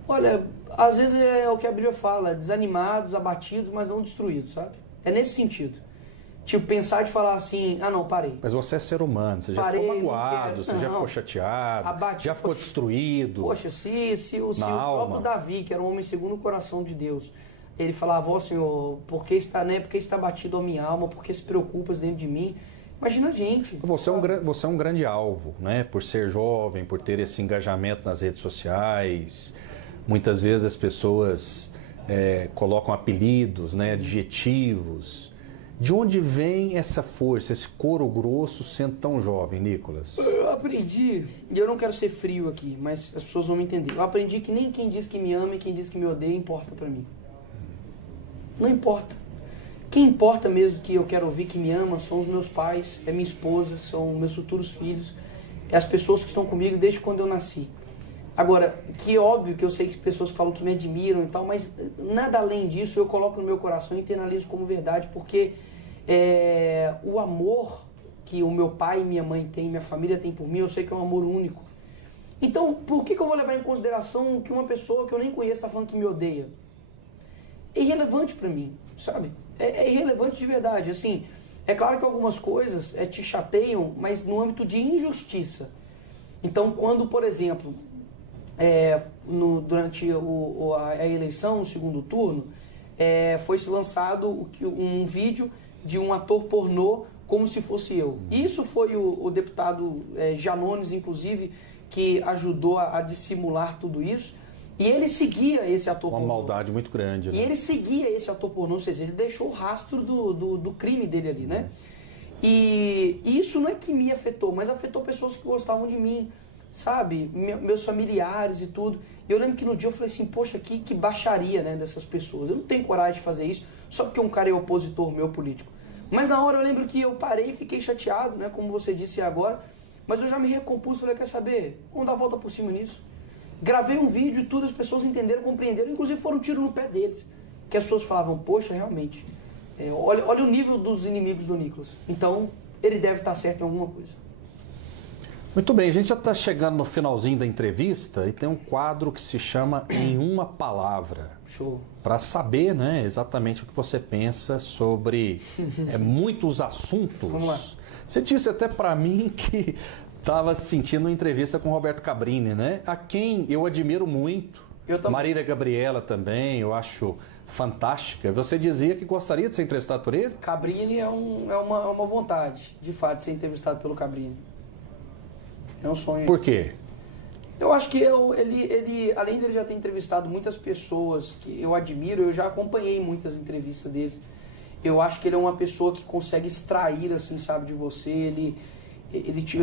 Olha, às vezes é o que a Bíblia fala, desanimados, abatidos, mas não destruídos, sabe? É nesse sentido. Tipo, pensar de falar assim, não, parei. Mas você é ser humano, você já ficou magoado, você já ficou chateado, já ficou destruído. Poxa, se o próprio Davi, que era um homem segundo o coração de Deus, ele falava, ó Senhor, por que está batido a minha alma, por que se preocupas dentro de mim? Imagina a gente. Você é um grande alvo, né? Por ser jovem, por ter esse engajamento nas redes sociais. Muitas vezes as pessoas colocam apelidos, né? Adjetivos. De onde vem essa força, esse couro grosso sendo tão jovem, Nicolas? Eu aprendi, e eu não quero ser frio aqui, mas as pessoas vão me entender. Eu aprendi que nem quem diz que me ama e quem diz que me odeia importa pra mim. Não importa. Quem importa mesmo que eu quero ouvir que me ama são os meus pais, é minha esposa, são meus futuros filhos, é as pessoas que estão comigo desde quando eu nasci. Agora, que é óbvio que eu sei que pessoas falam que me admiram e tal, mas nada além disso eu coloco no meu coração e internalizo como verdade, porque o amor que o meu pai e minha mãe têm, minha família tem por mim, eu sei que é um amor único. Então, por que eu vou levar em consideração que uma pessoa que eu nem conheço está falando que me odeia? É irrelevante para mim, sabe? É irrelevante de verdade. Assim, é claro que algumas coisas te chateiam, mas no âmbito de injustiça. Então, quando, por exemplo, durante a eleição, no segundo turno, foi-se lançado um vídeo de um ator pornô como se fosse eu. Isso foi o deputado Janones, inclusive, que ajudou a dissimular tudo isso. E ele seguia esse ator pornô. Uma maldade muito grande, né? E ele seguia esse ator pornô, ou seja, ele deixou o rastro do crime dele ali, né? E isso não é que me afetou, mas afetou pessoas que gostavam de mim, sabe? Meus familiares e tudo. E eu lembro que no dia eu falei assim, poxa, que baixaria, né, dessas pessoas. Eu não tenho coragem de fazer isso só porque um cara é opositor meu político. Mas na hora eu lembro que eu parei e fiquei chateado, né, como você disse agora, mas eu já me recompus, falei, quer saber, vamos dar a volta por cima nisso. Gravei um vídeo e tudo, as pessoas entenderam, compreenderam, inclusive foram um tiro no pé deles. Que as pessoas falavam, poxa, realmente, olha o nível dos inimigos do Nicolas. Então, ele deve estar certo em alguma coisa. Muito bem, a gente já está chegando no finalzinho da entrevista e tem um quadro que se chama Em Uma Palavra. Show. Para saber, né, exatamente o que você pensa sobre muitos assuntos. Vamos lá. Você disse até para mim que estava sentindo uma entrevista com o Roberto Cabrini, né? A quem eu admiro muito. Eu também. Marília Gabriela também, eu acho fantástica. Você dizia que gostaria de ser entrevistado por ele? Cabrini é uma vontade, de fato, de ser entrevistado pelo Cabrini. É um sonho. Por quê? Eu acho que ele, além dele já ter entrevistado muitas pessoas que eu admiro, eu já acompanhei muitas entrevistas dele. Eu acho que ele é uma pessoa que consegue extrair, assim, sabe, de você. Ele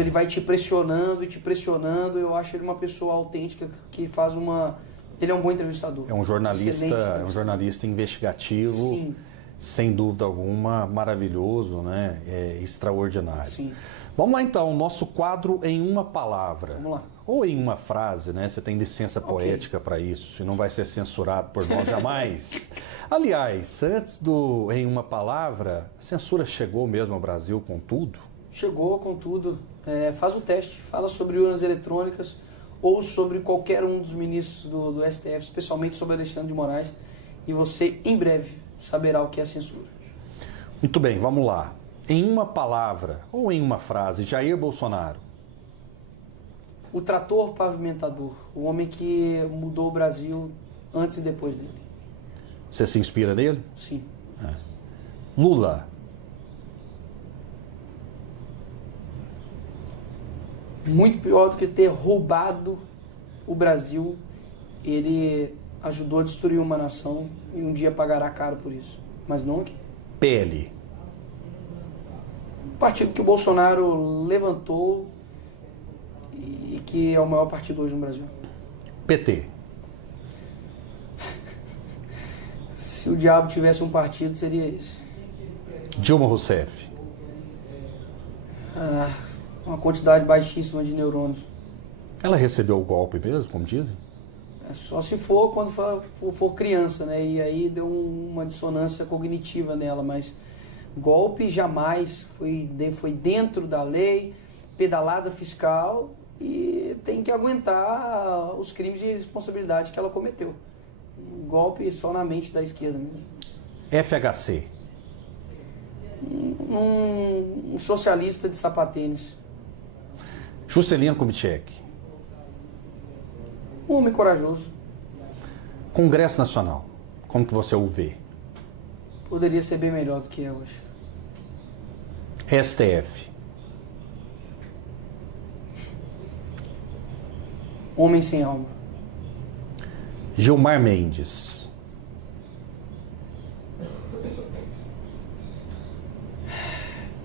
vai te pressionando e te pressionando. Eu acho ele uma pessoa autêntica que faz uma... Ele é um bom entrevistador. É um jornalista investigativo. Sim. Sem dúvida alguma, maravilhoso, né? Extraordinário. Sim. Vamos lá então, nosso quadro Em Uma Palavra. Vamos lá. Ou em uma frase, né? Você tem licença poética para isso e não vai ser censurado por nós jamais. Aliás, antes do Em Uma Palavra, a censura chegou mesmo ao Brasil com tudo? Chegou com tudo. Faz o teste, fala sobre urnas eletrônicas ou sobre qualquer um dos ministros do STF, especialmente sobre Alexandre de Moraes, e você, em breve, saberá o que é censura. Muito bem, vamos lá. Em uma palavra ou em uma frase, Jair Bolsonaro. O trator pavimentador, o homem que mudou o Brasil antes e depois dele. Você se inspira nele? Sim. Lula. Muito pior do que ter roubado o Brasil, ele ajudou a destruir uma nação e um dia pagará caro por isso. Mas não aqui. PL. O partido que o Bolsonaro levantou e que é o maior partido hoje no Brasil. PT. Se o diabo tivesse um partido, seria esse. Dilma Rousseff. Uma quantidade baixíssima de neurônios. Ela recebeu o golpe mesmo, como dizem? Só se for quando for criança, né? E aí deu uma dissonância cognitiva nela, mas golpe jamais, foi dentro da lei, pedalada fiscal, e tem que aguentar os crimes de responsabilidade que ela cometeu. Um golpe só na mente da esquerda mesmo. FHC. Um socialista de sapatênis. Juscelino Kubitschek. Um homem corajoso. Congresso Nacional. Como que você o vê? Poderia ser bem melhor do que é hoje. STF. Homem sem alma. Gilmar Mendes.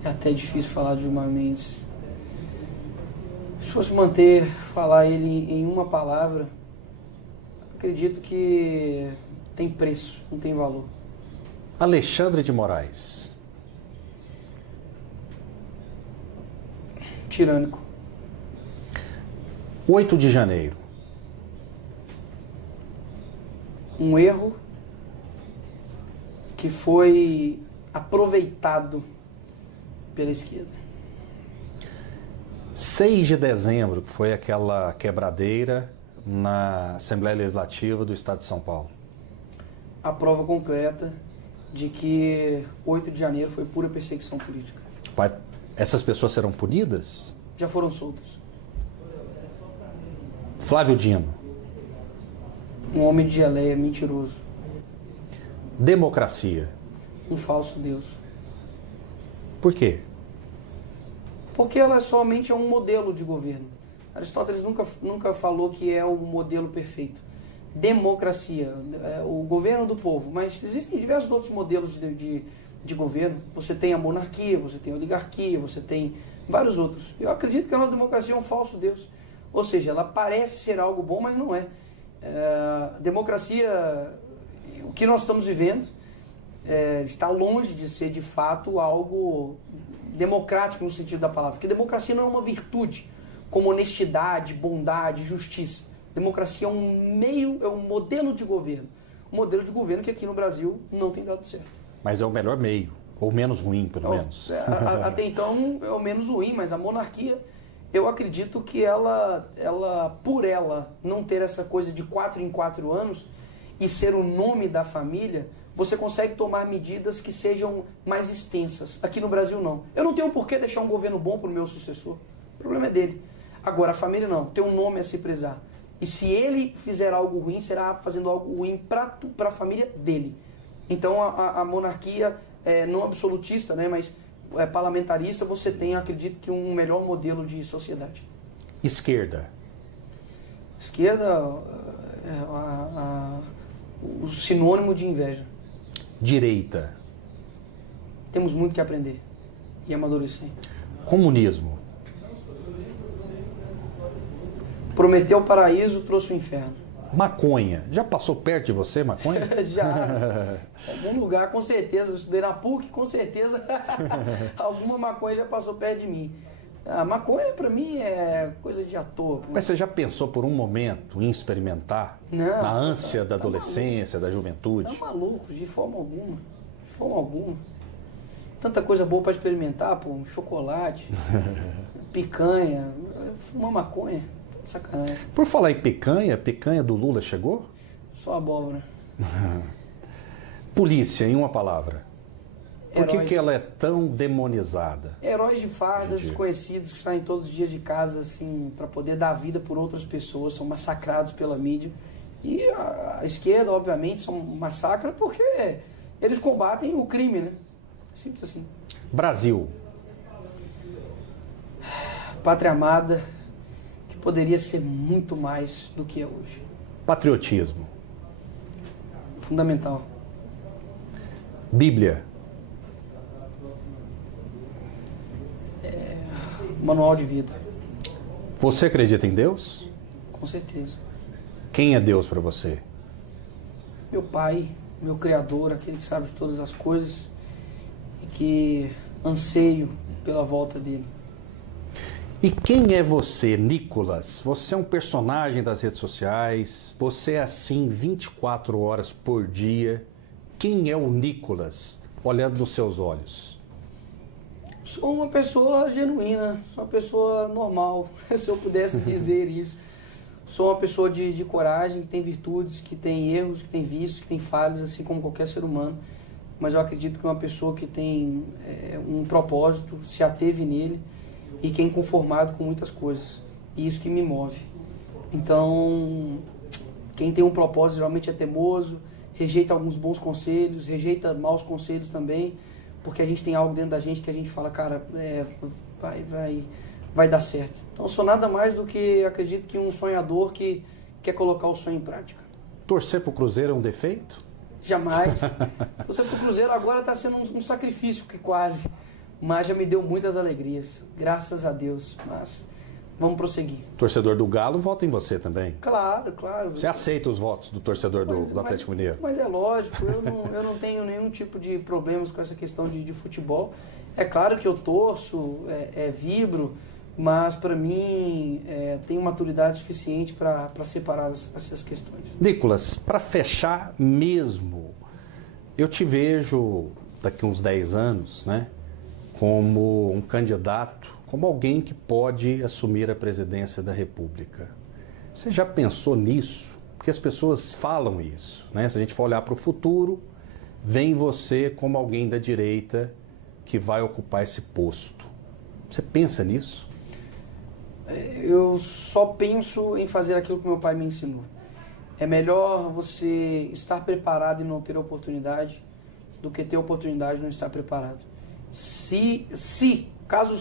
É até difícil falar de Gilmar Mendes. Se fosse falar ele em uma palavra, acredito que tem preço, não tem valor. Alexandre de Moraes. Tirânico. 8 de janeiro. um erro que foi aproveitado pela esquerda. 6 de dezembro, que foi aquela quebradeira na Assembleia Legislativa do Estado de São Paulo. A prova concreta de que 8 de janeiro foi pura perseguição política. Essas pessoas serão punidas? Já foram soltas. Flávio Dino. Um homem de geleia mentiroso. Democracia. Um falso Deus. Por quê? Porque ela somente é um modelo de governo. Aristóteles nunca falou que é o modelo perfeito. Democracia, o governo do povo. Mas existem diversos outros modelos de governo. Você tem a monarquia, você tem a oligarquia, você tem vários outros. Eu acredito que a nossa democracia é um falso Deus. Ou seja, ela parece ser algo bom, mas não é. Democracia, o que nós estamos vivendo, está longe de ser de fato algo democrático no sentido da palavra. Porque democracia não é uma virtude, como honestidade, bondade, justiça. Democracia é um meio, é um modelo de governo. Um modelo de governo que aqui no Brasil não tem dado certo. Mas é o melhor meio, ou menos ruim, pelo menos. Até então é o menos ruim, mas a monarquia, eu acredito que ela, por ela não ter essa coisa de 4 em 4 anos e ser o nome da família, você consegue tomar medidas que sejam mais extensas. Aqui no Brasil, não. Eu não tenho por que deixar um governo bom para o meu sucessor. O problema é dele. Agora, a família não. Tem um nome a se prezar. E se ele fizer algo ruim, será fazendo algo ruim para a família dele. Então, a monarquia, não absolutista, né, mas parlamentarista, você tem, acredito, que um melhor modelo de sociedade. Esquerda. Esquerda, o sinônimo de inveja. Direita. Temos muito que aprender e amadurecer. Comunismo. Prometeu o paraíso, trouxe o inferno. Maconha. Já passou perto de você, maconha? Já. Em algum lugar, com certeza. Eu estudei na PUC, com certeza. Alguma maconha já passou perto de mim. A maconha, pra mim, é coisa de à toa. Mas você já pensou por um momento em experimentar? Não, na ânsia da adolescência, da juventude? Tá maluco, de forma alguma. De forma alguma. Tanta coisa boa pra experimentar, pô. Um chocolate, picanha, fumar maconha. Sacanagem. Por falar em picanha, picanha do Lula chegou? Só abóbora. Polícia, em uma palavra. Por Heróis. que ela é tão demonizada? Heróis de fardas desconhecidos que saem todos os dias de casa assim para poder dar vida por outras pessoas, são massacrados pela mídia. E a esquerda, obviamente, são massacra porque eles combatem o crime, né? Simples assim. Brasil. Pátria amada, que poderia ser muito mais do que é hoje. Patriotismo. Fundamental. Bíblia. Manual de vida. Você acredita em Deus? Com certeza. Quem é Deus para você? Meu pai, meu criador, aquele que sabe de todas as coisas e que anseio pela volta dele. E quem é você, Nicolas? Você é um personagem das redes sociais, você é assim 24 horas por dia. Quem é o Nicolas, olhando nos seus olhos? Sou uma pessoa genuína, sou uma pessoa normal, se eu pudesse dizer isso. Sou uma pessoa de coragem, que tem virtudes, que tem erros, que tem vícios, que tem falhas, assim como qualquer ser humano. Mas eu acredito que uma pessoa que tem um propósito, se ateve nele e que é inconformado com muitas coisas. E isso que me move. Então, quem tem um propósito geralmente é teimoso, rejeita alguns bons conselhos, rejeita maus conselhos também, porque a gente tem algo dentro da gente que a gente fala, cara, vai dar certo. Então, eu sou nada mais do que, acredito que um sonhador que quer colocar o sonho em prática. Torcer pro Cruzeiro é um defeito? Jamais. Torcer pro Cruzeiro agora está sendo um sacrifício, que quase, mas já me deu muitas alegrias, graças a Deus, mas vamos prosseguir. Torcedor do Galo vota em você também? Claro, claro. Você aceita os votos do torcedor do Atlético Mineiro? Mas é lógico, eu não tenho nenhum tipo de problemas com essa questão de futebol. É claro que eu torço, vibro, mas para mim tenho maturidade suficiente para separar essas questões. Nicolas, para fechar mesmo, eu te vejo daqui uns 10 anos, né, como um candidato, como alguém que pode assumir a presidência da República. Você já pensou nisso? Porque as pessoas falam isso, né? Se a gente for olhar para o futuro, vem você como alguém da direita que vai ocupar esse posto. Você pensa nisso? Eu só penso em fazer aquilo que meu pai me ensinou. É melhor você estar preparado e não ter oportunidade do que ter oportunidade e não estar preparado. Caso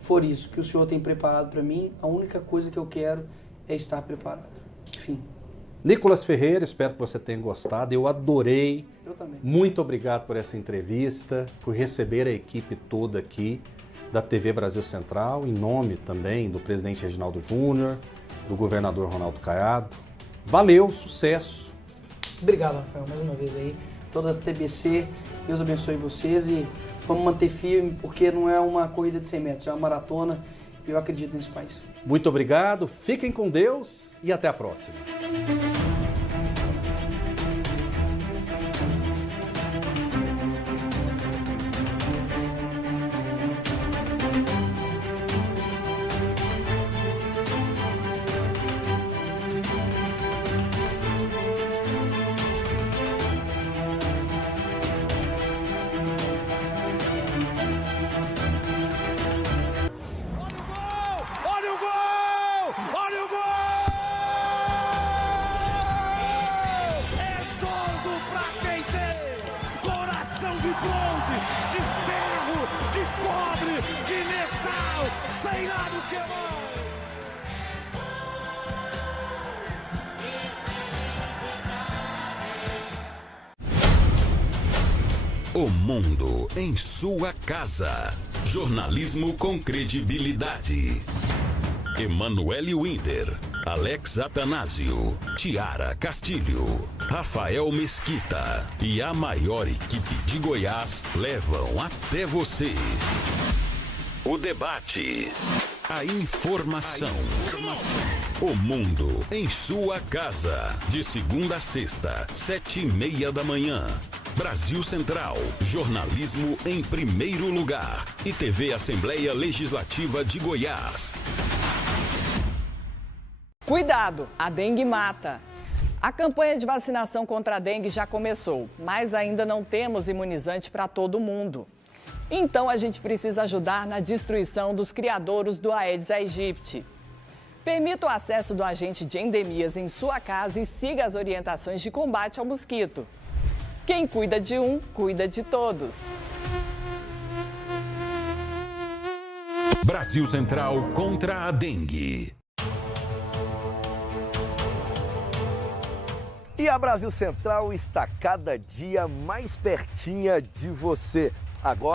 for isso que o senhor tem preparado para mim, a única coisa que eu quero é estar preparado. Enfim. Nicolas Ferreira, espero que você tenha gostado. Eu adorei. Eu também. Muito obrigado por essa entrevista, por receber a equipe toda aqui da TV Brasil Central, em nome também do presidente Reginaldo Júnior, do governador Ronaldo Caiado. Valeu, sucesso. Obrigado, Rafael, mais uma vez aí. Toda a TBC, Deus abençoe vocês e vamos manter firme, porque não é uma corrida de 100 metros, é uma maratona e eu acredito nesse país. Muito obrigado, fiquem com Deus e até a próxima. O mundo em sua casa. Jornalismo com credibilidade. Emanuele Winder, Alex Atanásio, Tiara Castilho, Rafael Mesquita e a maior equipe de Goiás levam até você o debate, a informação. O mundo em sua casa, de segunda a sexta, 7:30 da manhã. Brasil Central, jornalismo em primeiro lugar. E TV Assembleia Legislativa de Goiás. Cuidado, a dengue mata. A campanha de vacinação contra a dengue já começou, mas ainda não temos imunizante para todo mundo. Então a gente precisa ajudar na destruição dos criadouros do Aedes aegypti. Permita o acesso do agente de endemias em sua casa e siga as orientações de combate ao mosquito. Quem cuida de um, cuida de todos. Brasil Central contra a dengue. E a Brasil Central está cada dia mais pertinha de você. Agora